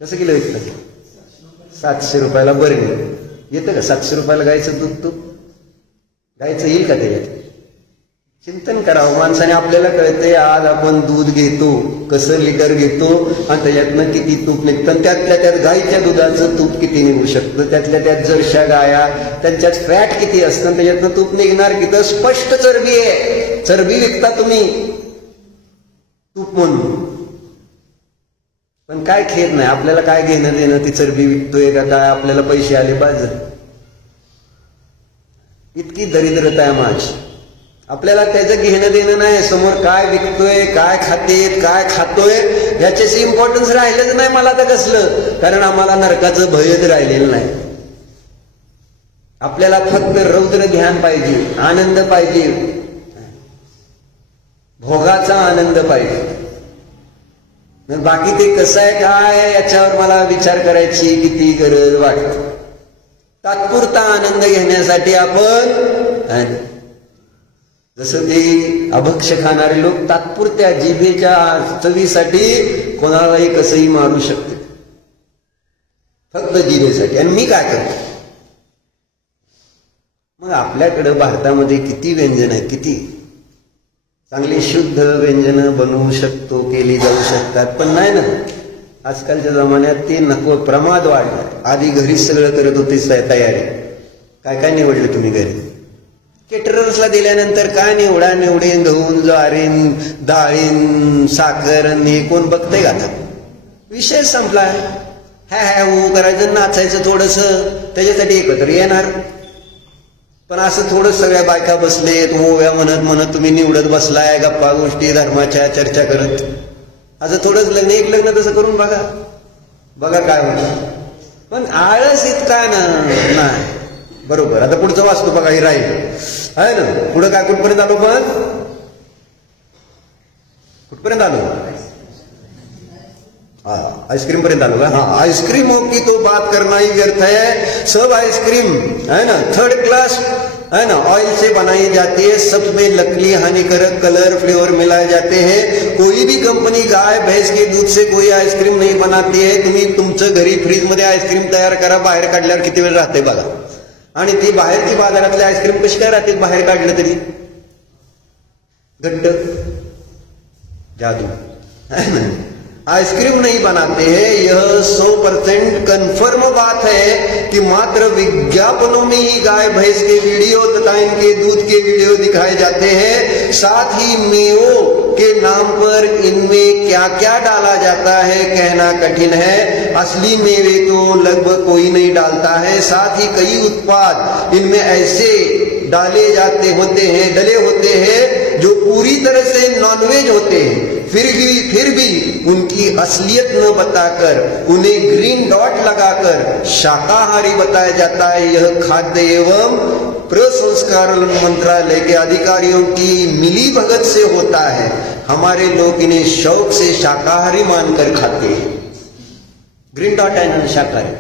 कसं किलो विकतं? 700 रुपयाला बरं येतं का? 700 रुपयाला गायचं दूध तूप गायचं येईल का त्याच्यात? चिंतन करावं माणसाने. आपल्याला कळतंय आज आपण दूध घेतो, कसं लिटर घेतो आणि त्याच्यातनं किती तूप निघतं. त्यातल्या त्यात गायीच्या दुधाचं तूप किती निघू शकतं, त्यातल्या त्यात जरशा गाया त्यांच्यात फॅट किती असतं, त्याच्यातनं तूप निघणार किती. स्पष्ट चरबी आहे. चरबी विकता तुम्ही तूप म्हणून, पण काय खेद नाही. आपल्याला काय घेणं देणं ती चरबी विकतोय का काय, आपल्याला पैसे आले बाज. इतकी दरिद्रता आहे माझी. आपल्याला त्याचं घेणं देणं नाही. समोर काय विकतोय, काय खातेत, काय खातोय याच्याशी इम्पॉर्टन्स राहिलंच नाही मला तर कसलं. कारण आम्हाला नरकाचं भयच राहिलेलं नाही. आपल्याला फक्त रौद्र ध्यान पाहिजे, आनंद पाहिजे, भोगाचा आनंद पाहिजे. बाकी ते कसं आहे काय याच्यावर मला विचार करायची किती गरज वाटते. तात्पुरता आनंद घेण्यासाठी आपण, जसं ते अभक्ष खाणारे लोक तात्पुरत्या जिभेच्या चवीसाठी कोणालाही कसंही मारू शकते, फक्त जिभेसाठी. आणि मी काय करतो मग? आपल्याकडं भारतामध्ये किती व्यंजन आहेत, किती चांगली शुद्ध व्यंजनं बनवू शकतो, केली जाऊ शकतात. पण नाही ना, आजकालच्या जमान्यात ते नको, प्रमाद वाढला. आधी घरीच सगळं करत होते तयारी. काय काय निवडलं तुम्ही घरी? केटरर्सला दिल्यानंतर काय निवडा निवडीन, गहून, ज्वारीन, डाळीन, साखर आणि कोण बघतंय का? विषय संपला. हॅ करायचं, नाचायचं थोडस, त्याच्यासाठी एकत्र येणार. पण असं थोडं सगळ्या बायका बसलेत ओव्या म्हणत म्हणत तुम्ही निवडत बसलाय, गप्पा गोष्टी धर्माच्या चर्चा करत. असं थोडंच लग्न, एक लग्न तसं करून बघा, बघा काय होतं. पण आळस इतका नाही. बरोबर. आता पुढचं वास्तू बघा, हे राहील आहे ना. पुढं काय कुठपर्यंत आलो? पण कुठपर्यंत आलो? आइसक्रीम पर्यंत आलो का? हाँ, आइसक्रीमों की तो बात करना ही व्यर्थ है. सब आइसक्रीम है ना थर्ड क्लास है ना ऑयल से बनाई जाती है. सब में नकली हानिकारक कलर फ्लेवर मिलाए जाते हैं. कोई भी कंपनी गाय भैंस के दूध से कोई आइसक्रीम नहीं बनाती है. तुम्ही तुमचं घरी फ्रीज मध्ये आइसक्रीम तयार करा, बाहेर काढल्यावर किती वेळ राहते बघा. आणि ती बाहेरची बाजारातली आइसक्रीम कशी काय राहते बाहेर काढलं तरी? घट्ट, जादू है ना. आइसक्रीम नहीं बनाते हैं, यह 100% कन्फर्म बात है कि मात्र विज्ञापनों में ही गाय भैंस के वीडियो तथा इनके दूध के वीडियो दिखाए जाते हैं. साथ ही मेवों के नाम पर इनमें क्या क्या डाला जाता है कहना कठिन है. असली मेवे तो लगभग कोई नहीं डालता है. साथ ही कई उत्पाद इनमें ऐसे डले होते हैं जो पूरी तरह से नॉनवेज होते हैं. फिर भी उनकी असलियत न बताकर उन्हें ग्रीन डॉट लगाकर शाकाहारी बताया जाता है. यह खाद्य एवं प्रसंस्करण मंत्रालय के अधिकारियों की मिली भगत से होता है. हमारे लोग इन्हें शौक से शाकाहारी मानकर खाते हैं. ग्रीन डॉट आहे ना शाकाहारी,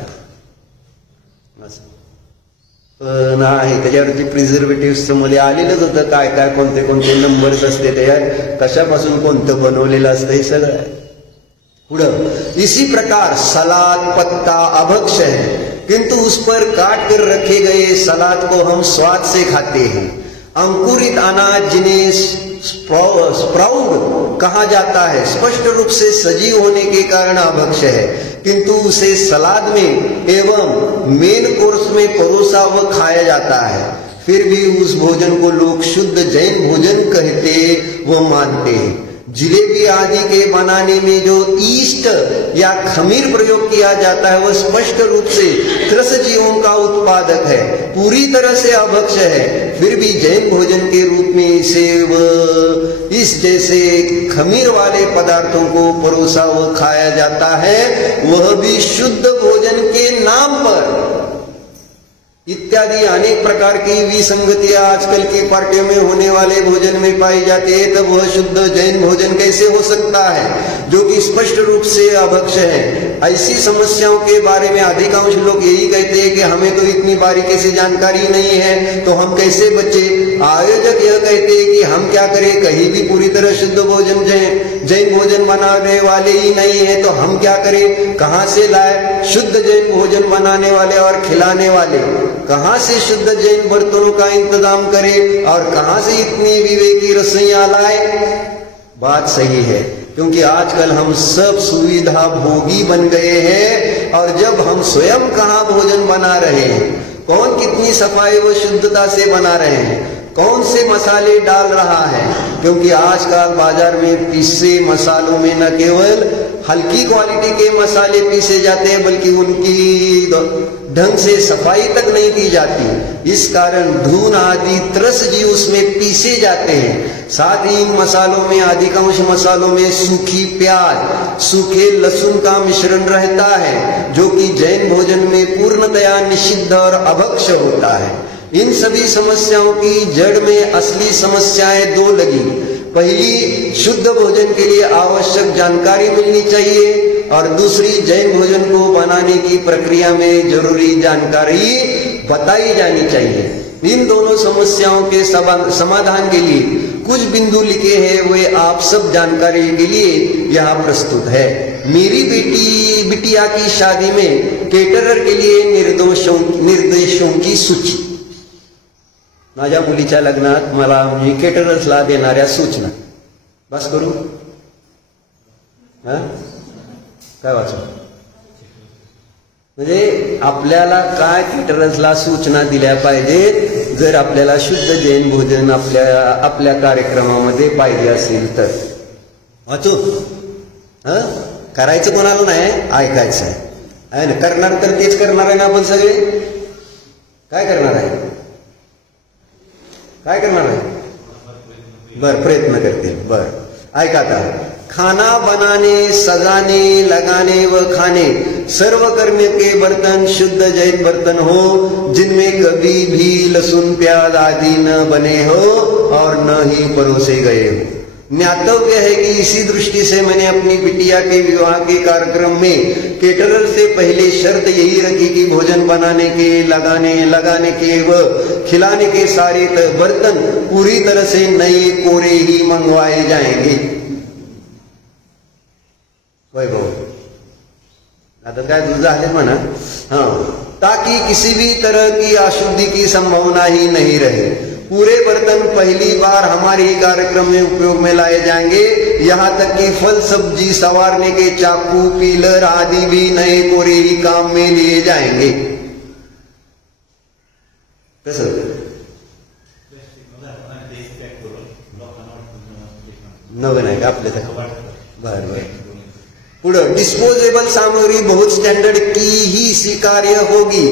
पण आहे त्याच्यावरती प्रिझर्वेटिव्हचं मध्ये आलेलंच होतं काय काय कोणते कोणते नंबर्स असते, त्याच्यात कशापासून कोणतं बनवलेलं असतं हे सगळं आहे. पुढं इसी प्रकार सलाद पत्ता अभक्ष है, किंतु उस पर काट कर रखे गए सलाद को हम स्वाद से खाते हैं. अंकुरित अनाज जिन्हें स्प्राउट कहा जाता है स्पष्ट रूप से सजीव होने के कारण अभक्ष है, किंतु उसे सलाद में एवं मेन कोर्स में परोसा व खाया जाता है. फिर भी उस भोजन को लोग शुद्ध जैन भोजन कहते व मानते हैं. जिलेबी आदि के बनाने में जो ईस्ट या खमीर प्रयोग किया जाता है वह स्पष्ट रूप से त्रस जीवों का उत्पादक है, पूरी तरह से अभक्ष है. फिर भी जैन भोजन के रूप में इसे व इस जैसे खमीर वाले पदार्थों को परोसा व खाया जाता है, वह भी शुद्ध भोजन के नाम पर. इत्यादि अनेक प्रकार की विसंगतियां आजकल की पार्टियों में होने वाले भोजन में पाई जाती है. तब वह शुद्ध जैन भोजन कैसे हो सकता है जो कि स्पष्ट रूप से अभक्ष है. ऐसी समस्याओं के बारे में अधिकांश लोग यही कहते हैं कि हमें तो इतनी बारीकी से जानकारी नहीं है, तो हम कैसे बचे. आयोजक यह कहते हैं कि हम क्या करें, कहीं भी पूरी तरह शुद्ध भोजन जैन भोजन बनाने वाले ही नहीं है, तो हम क्या करें, कहां से लाए शुद्ध जैन भोजन बनाने वाले और खिलाने वाले. कहां से शुद्ध जैन बर्तनों का इंतजाम करे और कहां से इतनी विवेकी रसोइयां लाए। बात सही है, क्योंकि आजकल हम सब सुविधा भोगी बन गए हैं, और जब हम स्वयं कहां भोजन बना रहे हैं, कौन कितनी सफाई व शुद्धता से बना रहे हैं, कौन से मसाले डाल रहा है, क्योंकि आजकल बाजार में पीसे मसालों में न केवल हल्की क्वालिटी के मसाले पीसे जाते हैं, बल्कि उनकी ढंग से सफाई तक नहीं की जाती। इस कारण धून आदि त्रस जी उसमें पीसे जाते हैं। साथ ही इन मसालों में, अधिकांश मसालों में सूखी प्याज, सूखे लहसुन का मिश्रण रहता है, जो कि जैन भोजन में पूर्णतया निषिद्ध और अभक्ष्य होता है। इन सभी समस्याओं की जड़ में असली समस्याएं दो लगी। पहली, शुद्ध भोजन के लिए आवश्यक जानकारी मिलनी चाहिए, और दूसरी, जैन भोजन को बनाने की प्रक्रिया में जरूरी जानकारी बताई जानी चाहिए। इन दोनों समस्याओं के समाधान के लिए कुछ बिंदु लिखे हैं, वे आप सब जानकारी के लिए यहाँ प्रस्तुत है। मेरी बिटिया की शादी में केटरर के लिए निर्देशों की सूची। माझ्या मुलीच्या लग्नात मला मी केटरर्सला देणाऱ्या सूचना बस करू। काय वाचू? म्हणजे आपल्याला काय केटरर्सला सूचना दिल्या पाहिजेत जर आपल्याला शुद्ध जैन भोजन आपल्या कार्यक्रमामध्ये पाहिजे असेल तर। वाचू? करायचं कोणाला नाही, ऐकायचं आहे ना। करणार तर तेच करणार आहे ना आपण सगळे। काय करणार आहे? काय करणार आहे? बर, प्रयत्न करतील। बर, ऐका आता। खाना बनाने, सजाने, लगाने व खाने सर्व करने के बर्तन शुद्ध जैन बर्तन हो, जिनमें कभी भी लहसुन प्याज आदि न बने हो और न ही परोसे गए हो। ज्ञातव्य है कि इसी दृष्टि से मैंने अपनी बिटिया के विवाह के कार्यक्रम में केटरर से पहले शर्त यही रखी कि भोजन बनाने के, लगाने के व खिलाने के सारे बर्तन पूरी तरह से नए कोरे ही मंगवाए जाएंगे। वैभव आता काय झाले म्हणा, ताकि किसी भी तरह की अशुद्धि की संभावना ही नहीं रहे। पूरे बर्तन पहली बार हमारे ही कार्यक्रम में उपयोग में लाए जाएंगे। यहाँ तक कि फल सब्जी संवारने के चाकू, पीलर आदि भी नए कोरे ही काम में लिए जाएंगे। कसं नवीन आहे का आपल्या तक? बर बर। पुढे, डिस्पोजेबल सामग्री बहुत स्टैंडर्ड की ही स्वीकार्य होगी,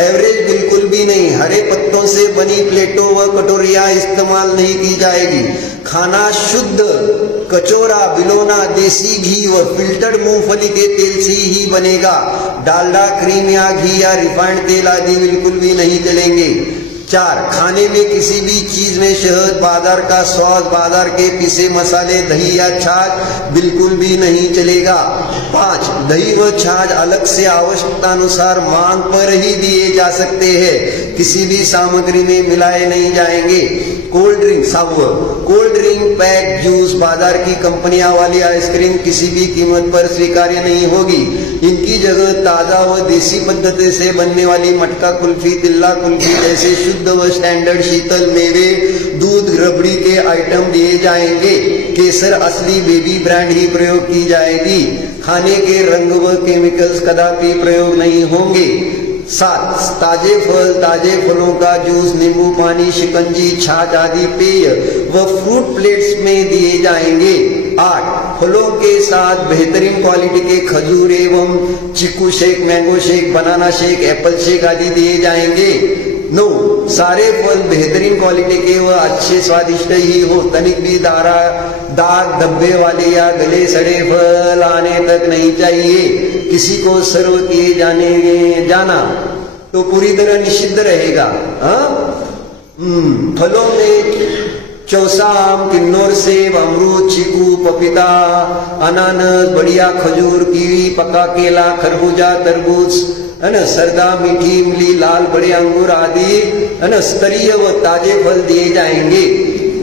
एवरेज बिल्कुल भी नहीं। हरे पत्तों से बनी प्लेटों व कटोरियां इस्तेमाल नहीं की जाएगी। खाना शुद्ध कचौरा, बिलोना, देसी घी व फिल्टर्ड मूंगफली के तेल से ही बनेगा। डालडा, क्रीम या घी या रिफाइंड तेल आदि बिल्कुल भी नहीं चलेंगे। 4, खाने में किसी भी चीज में शहद, बाजार का स्वाद, बाजार के पिसे मसाले, दही या छाछ बिल्कुल भी नहीं चलेगा। 5, दही व छाछ अलग से आवश्यकतानुसार मांग पर ही दिए जा सकते हैं, किसी भी सामग्री में मिलाए नहीं जाएंगे। कोल्ड ड्रिंक, 7, कोल्ड ड्रिंक, पैक जूस, बाजार की कंपनियां वाली आइसक्रीम किसी भी कीमत पर स्वीकार्य नहीं होगी। इनकी जगह ताजा व देसी पद्धति से बनने वाली मटका कुल्फी, तिल्ला कुल्फी जैसे शुद्ध व स्टैंडर्ड शीतल मेवे, दूध, रबड़ी के आइटम दिए जाएंगे। केसर असली बेबी ब्रांड ही प्रयोग की जाएगी। खाने के रंग व केमिकल्स कदापि प्रयोग नहीं होंगे। 7, ताजे फल, ताजे फलों का जूस, नींबू पानी, शिकंजी, छाछ आदि पेय व फ्रूट प्लेट्स में दिए जाएंगे। 8, फलों के साथ बेहतरीन क्वालिटी के खजूर एवं चीकू शेक, मैंगो शेक, बनाना शेक, एप्पल शेक आदि दिए जाएंगे। 9, सारे फल बेहतरीन क्वालिटी के व अच्छे स्वादिष्ट ही हो, तनिक भी दाग धब्बे वाले या गले सड़े फल आने तक नहीं चाहिए। किसी को सर्व किए जाना तो पूरी तरह निषिद्ध रहेगा। फलों में चौसा आम, किन्नौर सेब, अमरूद, चीकू, पपीता, अनानास, बढ़िया खजूर, कीवी, पका केला, खरबूजा, तरबूज, है ना, सरदा, मीठी इमली, लाल बड़े अंगूर आदि, है ना, स्तरीय व ताजे फल दिए जाएंगे।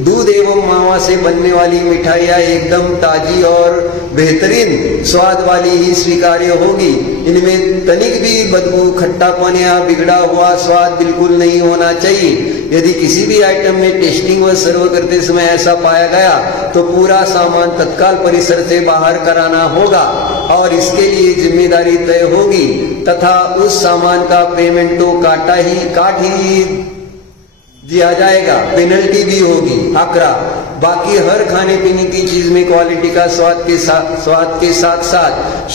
दूध एवं एवं मावा से बनने वाली मिठाइयाँ एकदम ताजी और बेहतरीन स्वाद वाली ही स्वीकार्य होगी। इनमें तनिक भी बदबू, खट्टापन या बिगड़ा हुआ स्वाद बिल्कुल नहीं होना चाहिए। यदि किसी भी आइटम में टेस्टिंग व सर्व करते समय ऐसा पाया गया तो पूरा सामान तत्काल परिसर से बाहर कराना होगा और इसके लिए जिम्मेदारी तय होगी तथा उस सामान का पेमेंट तो काट ही दिया जाएगा, पेनल्टी भी होगी। 11, बाकी हर खाने पीने की चीज में क्वालिटी का स्वाद के साथ साथ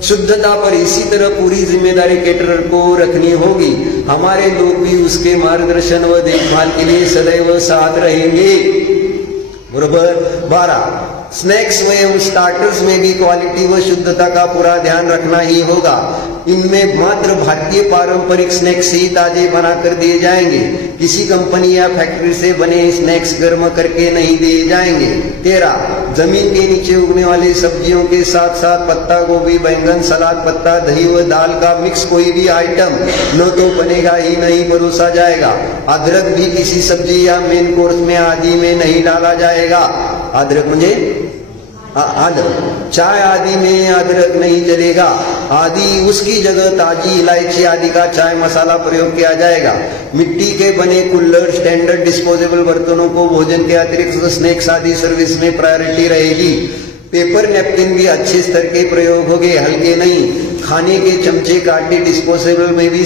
शुद्धता पर इसी तरह पूरी जिम्मेदारी केटरर को रखनी होगी। हमारे लोग भी उसके मार्गदर्शन व देखभाल के लिए सदैव साथ रहेंगे। बरोबर। 12, स्नैक्स एवं स्टार्टर्स में भी क्वालिटी व शुद्धता का पूरा ध्यान रखना ही होगा। इनमें मात्र भारतीय पारंपरिक स्नैक्स ही ताजे बनाकर दिए जाएंगे। किसी कंपनी या फैक्ट्री से बने स्नैक्स गर्म करके नहीं दिए जाएंगे। 13, जमीन के नीचे उगने वाली सब्जियों के साथ साथ पत्ता गोभी, बैंगन, सलाद पत्ता, दही व दाल का मिक्स कोई भी आइटम न तो बनेगा ही नहीं परोसा जाएगा। अदरक भी किसी सब्जी या मेन कोर्स में आदि में नहीं डाला जाएगा। अदरक म्हणजे अदरक, चाय आदि में अदरक नहीं चलेगा। आदि उसकी जगह ताजी इलायची आदि का चाय मसाला प्रयोग किया जाएगा। मिट्टी के बने कुल्लर, स्टैंडर्ड डिस्पोजेबल बर्तनों को भोजन के अतिरिक्त स्नैक्स आदि सर्विस में प्रायोरिटी रहेगी। पेपर नैपकिन भी अच्छे स्तर के प्रयोग होंगे, हल्के नहीं। खाने के चमचे, कांटे डिस्पोजेबल में भी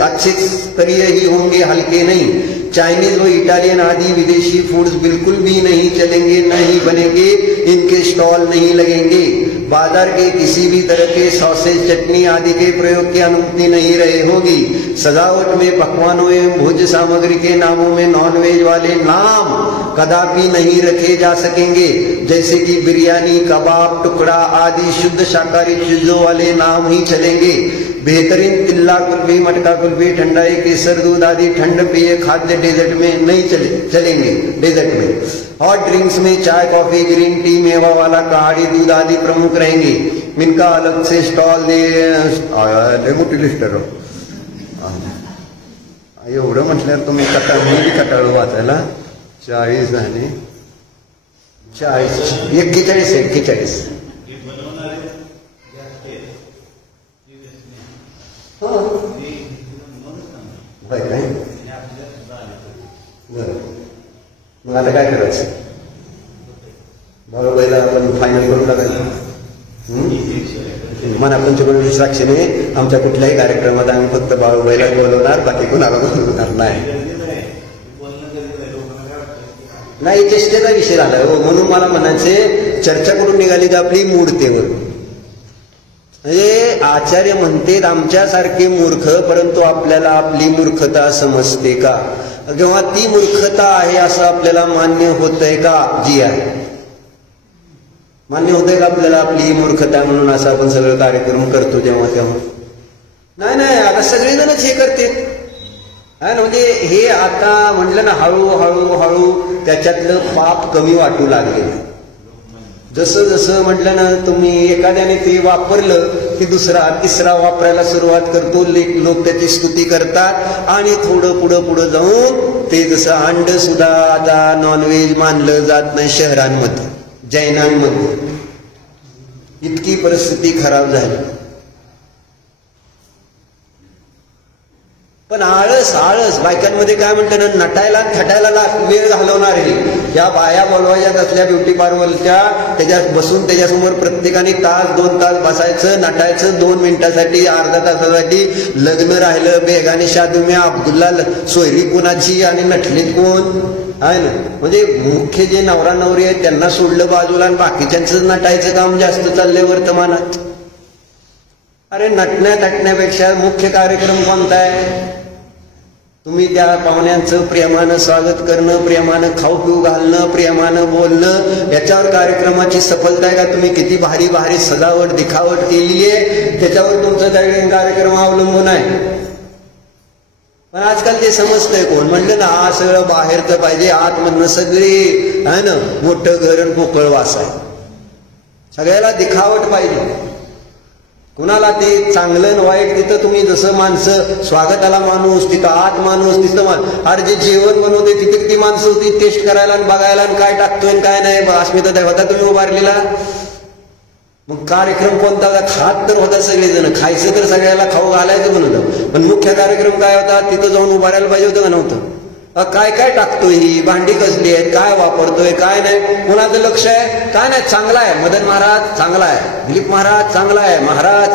अच्छे स्तरीय ही होंगे, हल्के नहीं। चाइनीज व इटालियन आदि विदेशी फूड्स बिल्कुल भी नहीं चलेंगे, नहीं बनेंगे, इनके स्टॉल नहीं लगेंगे। बाजार के किसी भी तरह के सॉसेज, चटनी आदि के प्रयोग की अनुमति नहीं रहे होगी। सजावट में पकवानों एवं भोज्य सामग्री के नामों में नॉनवेज वाले नाम कदापि नहीं रखे जा सकेंगे, जैसे कि बिरयानी, कबाब, टुकड़ा आदि शुद्ध शाकाहारी चीजों वाले नाम ही चलेंगे। बेहतरीन तिल्ला कुल्फी, मटका कुल्फी, ठंडाई, केसर दूध आदि ठंड पेय खाद्य डेजर्ट में नहीं चलेंगे। डेजर्ट में हॉट ड्रिंक्स में चाय, कॉफी, ग्रीन टी, मेवा वाला कहाड़ी दूध आदि प्रमुख रहेंगे। इनका अलग से स्टॉल एवढं म्हटल्यावर तुम्ही कटाळू वाचायला 40 आणि 40 41 काय बरं, मग आता काय करायचं? बाळूबाईला आपण फायनल करून टाकायचं. मना पंचकुंड साक्षीने आमच्या कुठल्याही कार्यक्रमात आम्ही फक्त बाळूबाईला बोलवणार, बाकी कोणाला बोलवणार नाही. चेष्टेचा विषय झाला हो. म्हणून मला म्हणायचे चर्चा करून निघाली तर आपली मूर्तेवर. म्हणजे आचार्य म्हणते आमच्यासारखे मूर्ख, परंतु आपल्याला आपली मूर्खता समजते का? किंवा ती मूर्खता आहे असं आपल्याला मान्य होतंय का? जी आहे, मान्य होतंय का आपल्याला आपली मूर्खता म्हणून असं आपण सगळं कार्यक्रम करतो जेव्हा तेव्हा? नाही, आता सगळेजणच हे करते. म्हणजे हे आता म्हटलं ना, हळूहळू त्याच्यातलं पाप कमी वाटू लागले. जसं जसं म्हटलं ना, तुम्ही एखाद्याने ते वापरलं की दुसरा तिसरा वापरायला सुरुवात करतो, लोक त्याची स्तुती करतात आणि थोडं पुढं जाऊन ते जसं अंड सुद्धा आता नॉनव्हेज मानलं जात नाही शहरांमध्ये, जैनांमध्ये. इतकी परिस्थिती खराब झाली. पण आळस बायकांमध्ये काय म्हणतात ना, नटायला थटायला वेळ घालवणार आहे. या बाया बोलवायच्या असल्या ब्युटी पार्लरच्या, त्याच्यात बसून त्याच्यासमोर प्रत्येकाने तास 2 तास बसायचं, नटायचं 2 मिनिटासाठी, अर्धा तासासाठी. लग्न राहिलं बेगाने शादुम्या, अब्दुल्ला सोयरी कोणाची आणि नटलीत कोण आहे ना. म्हणजे मुख्य जे नवरा नवरी आहेत त्यांना सोडलं बाजूला आणि बाकीच्यांचं नटायचं काम जास्त चाललंय वर्तमानात. अरे नटण्या थटण्यापेक्षा मुख्य कार्यक्रम कोणता आहे? तुम्ही त्या पाहुण्यांचं प्रेमानं स्वागत करणं, प्रेमानं खाऊ पिऊ घालणं, प्रेमानं बोलणं, याच्यावर कार्यक्रमाची सफलता आहे का? तुम्ही किती भारी भारी सजावट दिखावट केली आहे त्याच्यावर तुमचा कार्यक्रम अवलंबून आहे. पण आजकाल ते समजतंय कोण? म्हणलं ना, हा सगळं बाहेरचं पाहिजे, आतमधनं सगळे आहे ना, मोठं घर पोकळ वास आहे, सगळ्याला दिखावट पाहिजे. कुणाला ते चांगलं आणि वाईट तिथं तुम्ही जसं माणसं स्वागताला माणूस, तिथं आत माणूस, तिथं अरे जे जेवण बनवते तिथे किती माणसं होती टेस्ट करायला आणि बघायला आणि काय टाकतोय आणि काय नाही. अस्मिता होता तुम्ही उभारलेला. मग कार्यक्रम कोणता होता? खात तर होता सगळेजण, खायचं तर सगळ्याला खाऊ घालायचं पण होतं, पण मुख्य कार्यक्रम काय होता? तिथं जाऊन उभारायला पाहिजे होतं का नव्हतं? काय काय टाकतोय, ही भांडी कसली आहेत, काय वापरतोय, काय नाही, कोणाचं लक्ष आहे? काय नाही, चांगला आहे मदन महाराज, चांगला आहे दिलीप महाराज, चांगला आहे महाराज,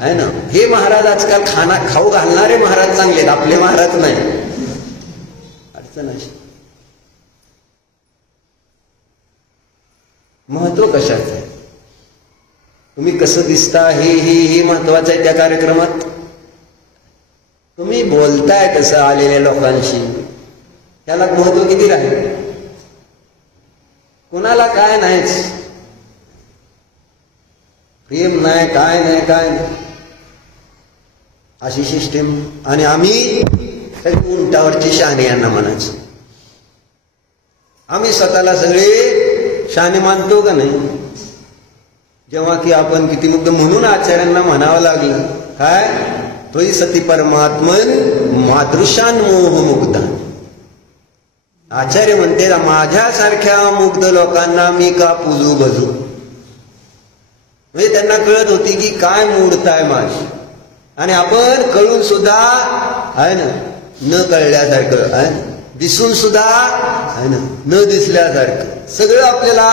आहे ना. हे महाराज आजकाल खाऊ घालणारे महाराज चांगले आहेत, आपले महाराज नाही. अडचण अशी. महत्व कशाचं आहे? तुम्ही कसं दिसता हे महत्वाचं आहे. त्या कार्यक्रमात तुम्ही बोलताय कसं आलेल्या लोकांशी, त्याला महत्व किती राहील? कोणाला काय नाहीच, प्रेम नाही, काय नाही, काय नाही, अशी सिस्टीम. आणि आम्ही उंटावरची शहाणे यांना म्हणायचं. आम्ही स्वतःला सगळे शहाणे मानतो का नाही? जेव्हा की आपण किती मुग्ध, म्हणून आचार्यांना म्हणावं लागलं काय? तोही सती परमात्मन मादृशान मोह मुग्ध. आचार्य म्हणते माझ्यासारख्या मुग्ध लोकांना मी का पूजू बजू. म्हणजे त्यांना कळत होती की काय मूढताय माझी, आणि आपण कळून सुद्धा आहे ना न कळल्यासारखं आहे, दिसून सुद्धा आहे ना न दिसल्यासारखं सगळं आपल्याला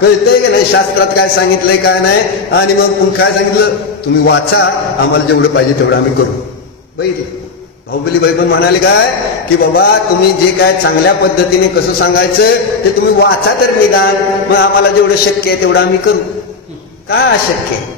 कळतंय की नाही. शास्त्रात काय सांगितलंय काय नाही, आणि मग काय सांगितलं? तुम्ही वाचा, आम्हाला जेवढं पाहिजे तेवढं आम्ही करू. बघितलं बाहुबली बाई पण म्हणाले काय की बाबा तुम्ही जे काय चांगल्या पद्धतीने कसं सांगायचं ते तुम्ही वाचा तर निदान, मग आम्हाला जेवढं शक्य आहे तेवढं आम्ही करू. काय अशक्य आहे?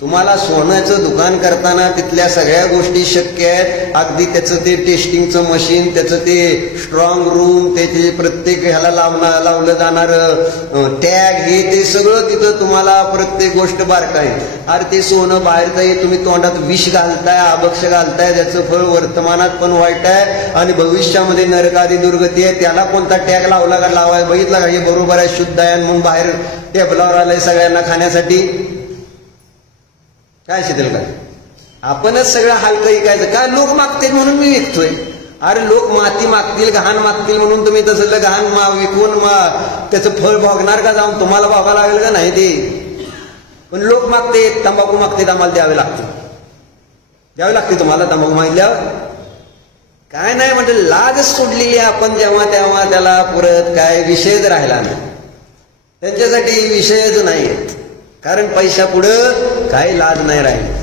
तुम्हाला सोन्याचं दुकान करताना तिथल्या सगळ्या गोष्टी शक्य आहेत. अगदी त्याचं ते टेस्टिंगचं मशीन, त्याचं ते स्ट्रॉंग रूम, त्याचे प्रत्येक ह्याला लावलं जाणारं टॅग, हे ते सगळं तिथं तुम्हाला प्रत्येक गोष्ट बारकाई. अरे ते सोनं बाहेरचं आहे, तुम्ही तोंडात विष घालताय, आभक्ष घालताय, त्याचं फळ वर्तमानात पण वाईट आहे आणि भविष्यामध्ये नरकादी दुर्गती आहे. त्याला कोणता टॅग लावला का लावाय बघितला का? हे बरोबर आहे, शुद्ध आहे, म्हणून बाहेर टेबलावर आलंय सगळ्यांना खाण्यासाठी. काय शिकेल का? आपणच सगळं हलकं ऐकायचं काय? लोक मागतील म्हणून मी विकतोय. अरे लोक माती मागतील, घाण मागतील म्हणून तुम्ही तसलं घाण विकून त्याचं फळ भोगणार का? जाऊन तुम्हाला भोगा लागेल का नाही ते? पण लोक मागते, तंबाखू मागते, आम्हाला द्यावे लागते तुम्हाला तंबाखू मागितल्यावर. काय नाही म्हणजे लाज सोडलेली आपण जेव्हा तेव्हा त्याला पुरत काय विषयच राहिला नाही. त्यांच्यासाठी विषयच नाही, कारण पैशा पुढं काही लाज नाही राहिली.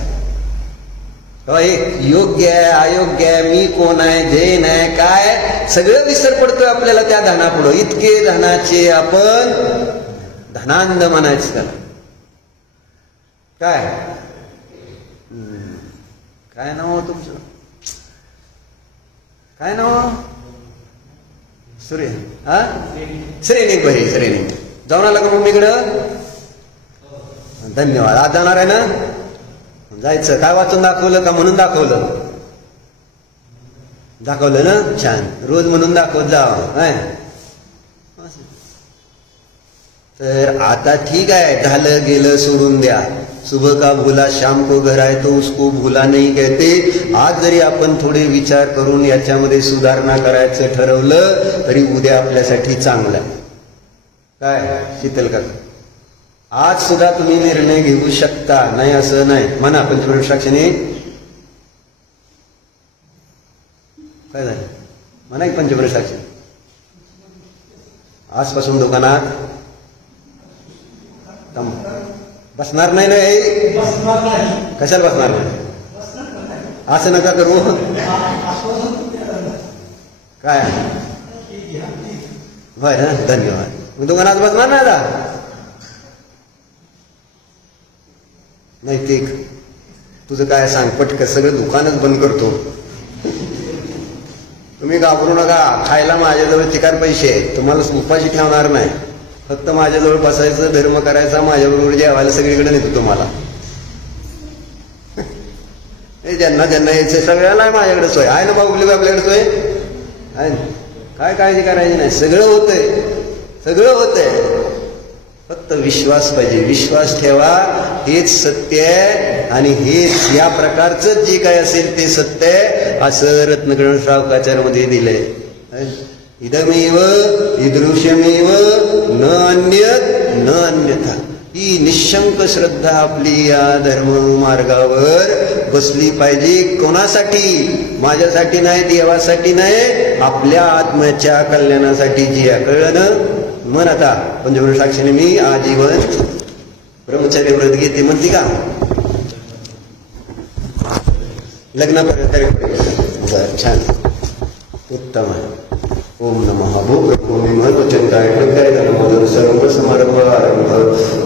योग्य आहे, अयोग्य आहे, मी कोण आहे, जैन आहे, काय सगळं विसर पडतोय आपल्याला त्या धनापुढं. इतके धनाचे आपण धनांध म्हणायचं त्याला. काय काय नाव तुमचं? काय नाव? सूर्य. हा श्रेणी बरी, श्रेणी. जाऊन आला का मम्मीकडं? धन्यवाद. आज जाणार आहे ना? जायचं. काय वाचून दाखवलं का? म्हणून दाखवलं ना? छान. रोज म्हणून दाखवत जावं. तर आता ठीक आहे, झालं गेलं सोडून द्या. सुबह का भूला शाम को घर आए तो उसको भूला नहीं कहते. आज जरी आपण थोडे विचार करून याच्यामध्ये सुधारणा करायचं ठरवलं तरी उद्या आपल्यासाठी चांगलं आहे. काय शीतल का? आज सुद्धा तुम्ही निर्णय घेऊ शकता, नाही असं नाही. म्हणा पंचपुरुषाक्षणी काय झालं? म्हणा एक पंचपुरुषाक्षी. आजपासून दुकानात बसणार नाही ना? कशाला बसणार नाही? असं नका करू. काय होय ना? धन्यवाद. दुकानात बसणार नाही आता? नैतिक तुझं काय सांग पटकन, सगळं दुकानच बंद करतो. तुम्ही घाबरू नका, खायला माझ्याजवळ चिकार पैसे आहेत, तुम्हाला उपाशी ठेवणार नाही. फक्त माझ्याजवळ बसायचं, धर्म करायचा, माझ्याबरोबर जेवायला सगळीकडे नेतो तुम्हाला. ज्यांना ज्यांना यायचं सगळ्याला माझ्याकडे सोय आहे ना. बाहुबली आपल्याकडे सोय आहे ना. काय काळजी करायची नाही, सगळं होतंय, सगळं होतंय. फक्त विश्वास पाहिजे. विश्वास ठेवा, हेच सत्य आहे. आणि हेच या प्रकारचं जे काय असेल ते सत्य आहे असं रत्नगण श्रावकाचार्यामध्ये दिलंय. इदमेव ईदृश्यमेव न अन्यत न अन्यथा. ही निशंक श्रद्धा आपली या धर्म मार्गावर बसली पाहिजे. कोणासाठी? माझ्यासाठी नाही, देवासाठी नाही, आपल्या आत्म्याच्या कल्याणासाठी. जी कळलं ना? म्हण आता पंचमृत साक्षीने मी आजीवन ब्रह्मचर्य व्रत घेते म्हणते का? लग्नापर्यंत छान उत्तम आहे. ओम नमः भूप्रभूमी महत्वचन काय ठकाय धर्मोदर सर्व समारंभ आरंभ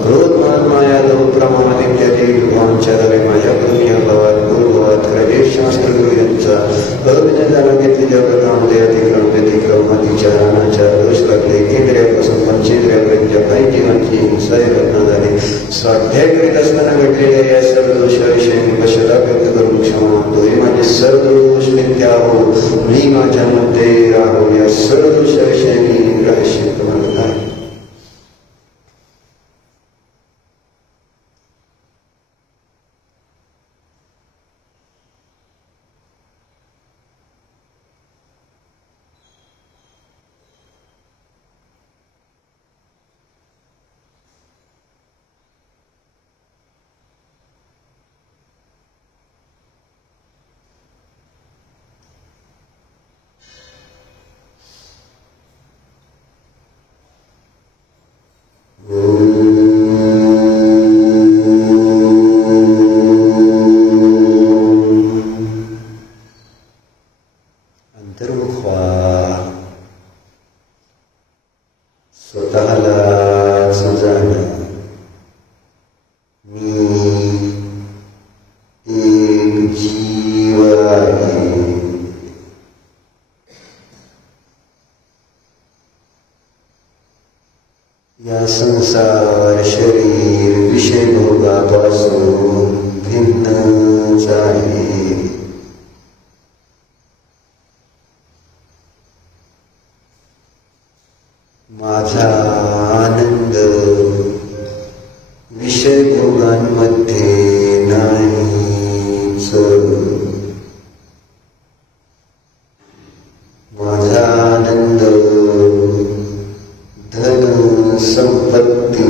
क्रोध माया प्रमादित्यादी विद्वांचरे माझ्या पुण्य भवात गुरुभवात हरे शास्त्र गुरु यांचा करुणे जाणून घेतली जगतामध्ये अतिक्रम व्यतिक्रम अतिचारानाचार दोष लागले केंद्र्यापासून पंचेंद्रियापर्यंत काही जीवांची हिंसा रत्न झाली. स्वाध्याय करीत असताना घडलेल्या या सर्व दोषाविषयी कशाला व्यक्त करून क्षमा मागतो. हे माझे सर्व दोष नित्य हो, मी माझ्यामध्ये राहो. या सर्व दोषाविषयी मी प्रायश्चित्त मागत आहे. अंतर्मुख व्हा, स्वतःलाच जाणा. मी एक जीव आहे. या संसार शरीर विषय भोगापासून भिन्नच आहे. माझा आनंद विषय भोगांमध्ये नाहीच. माझा आनंद धन संपत्ती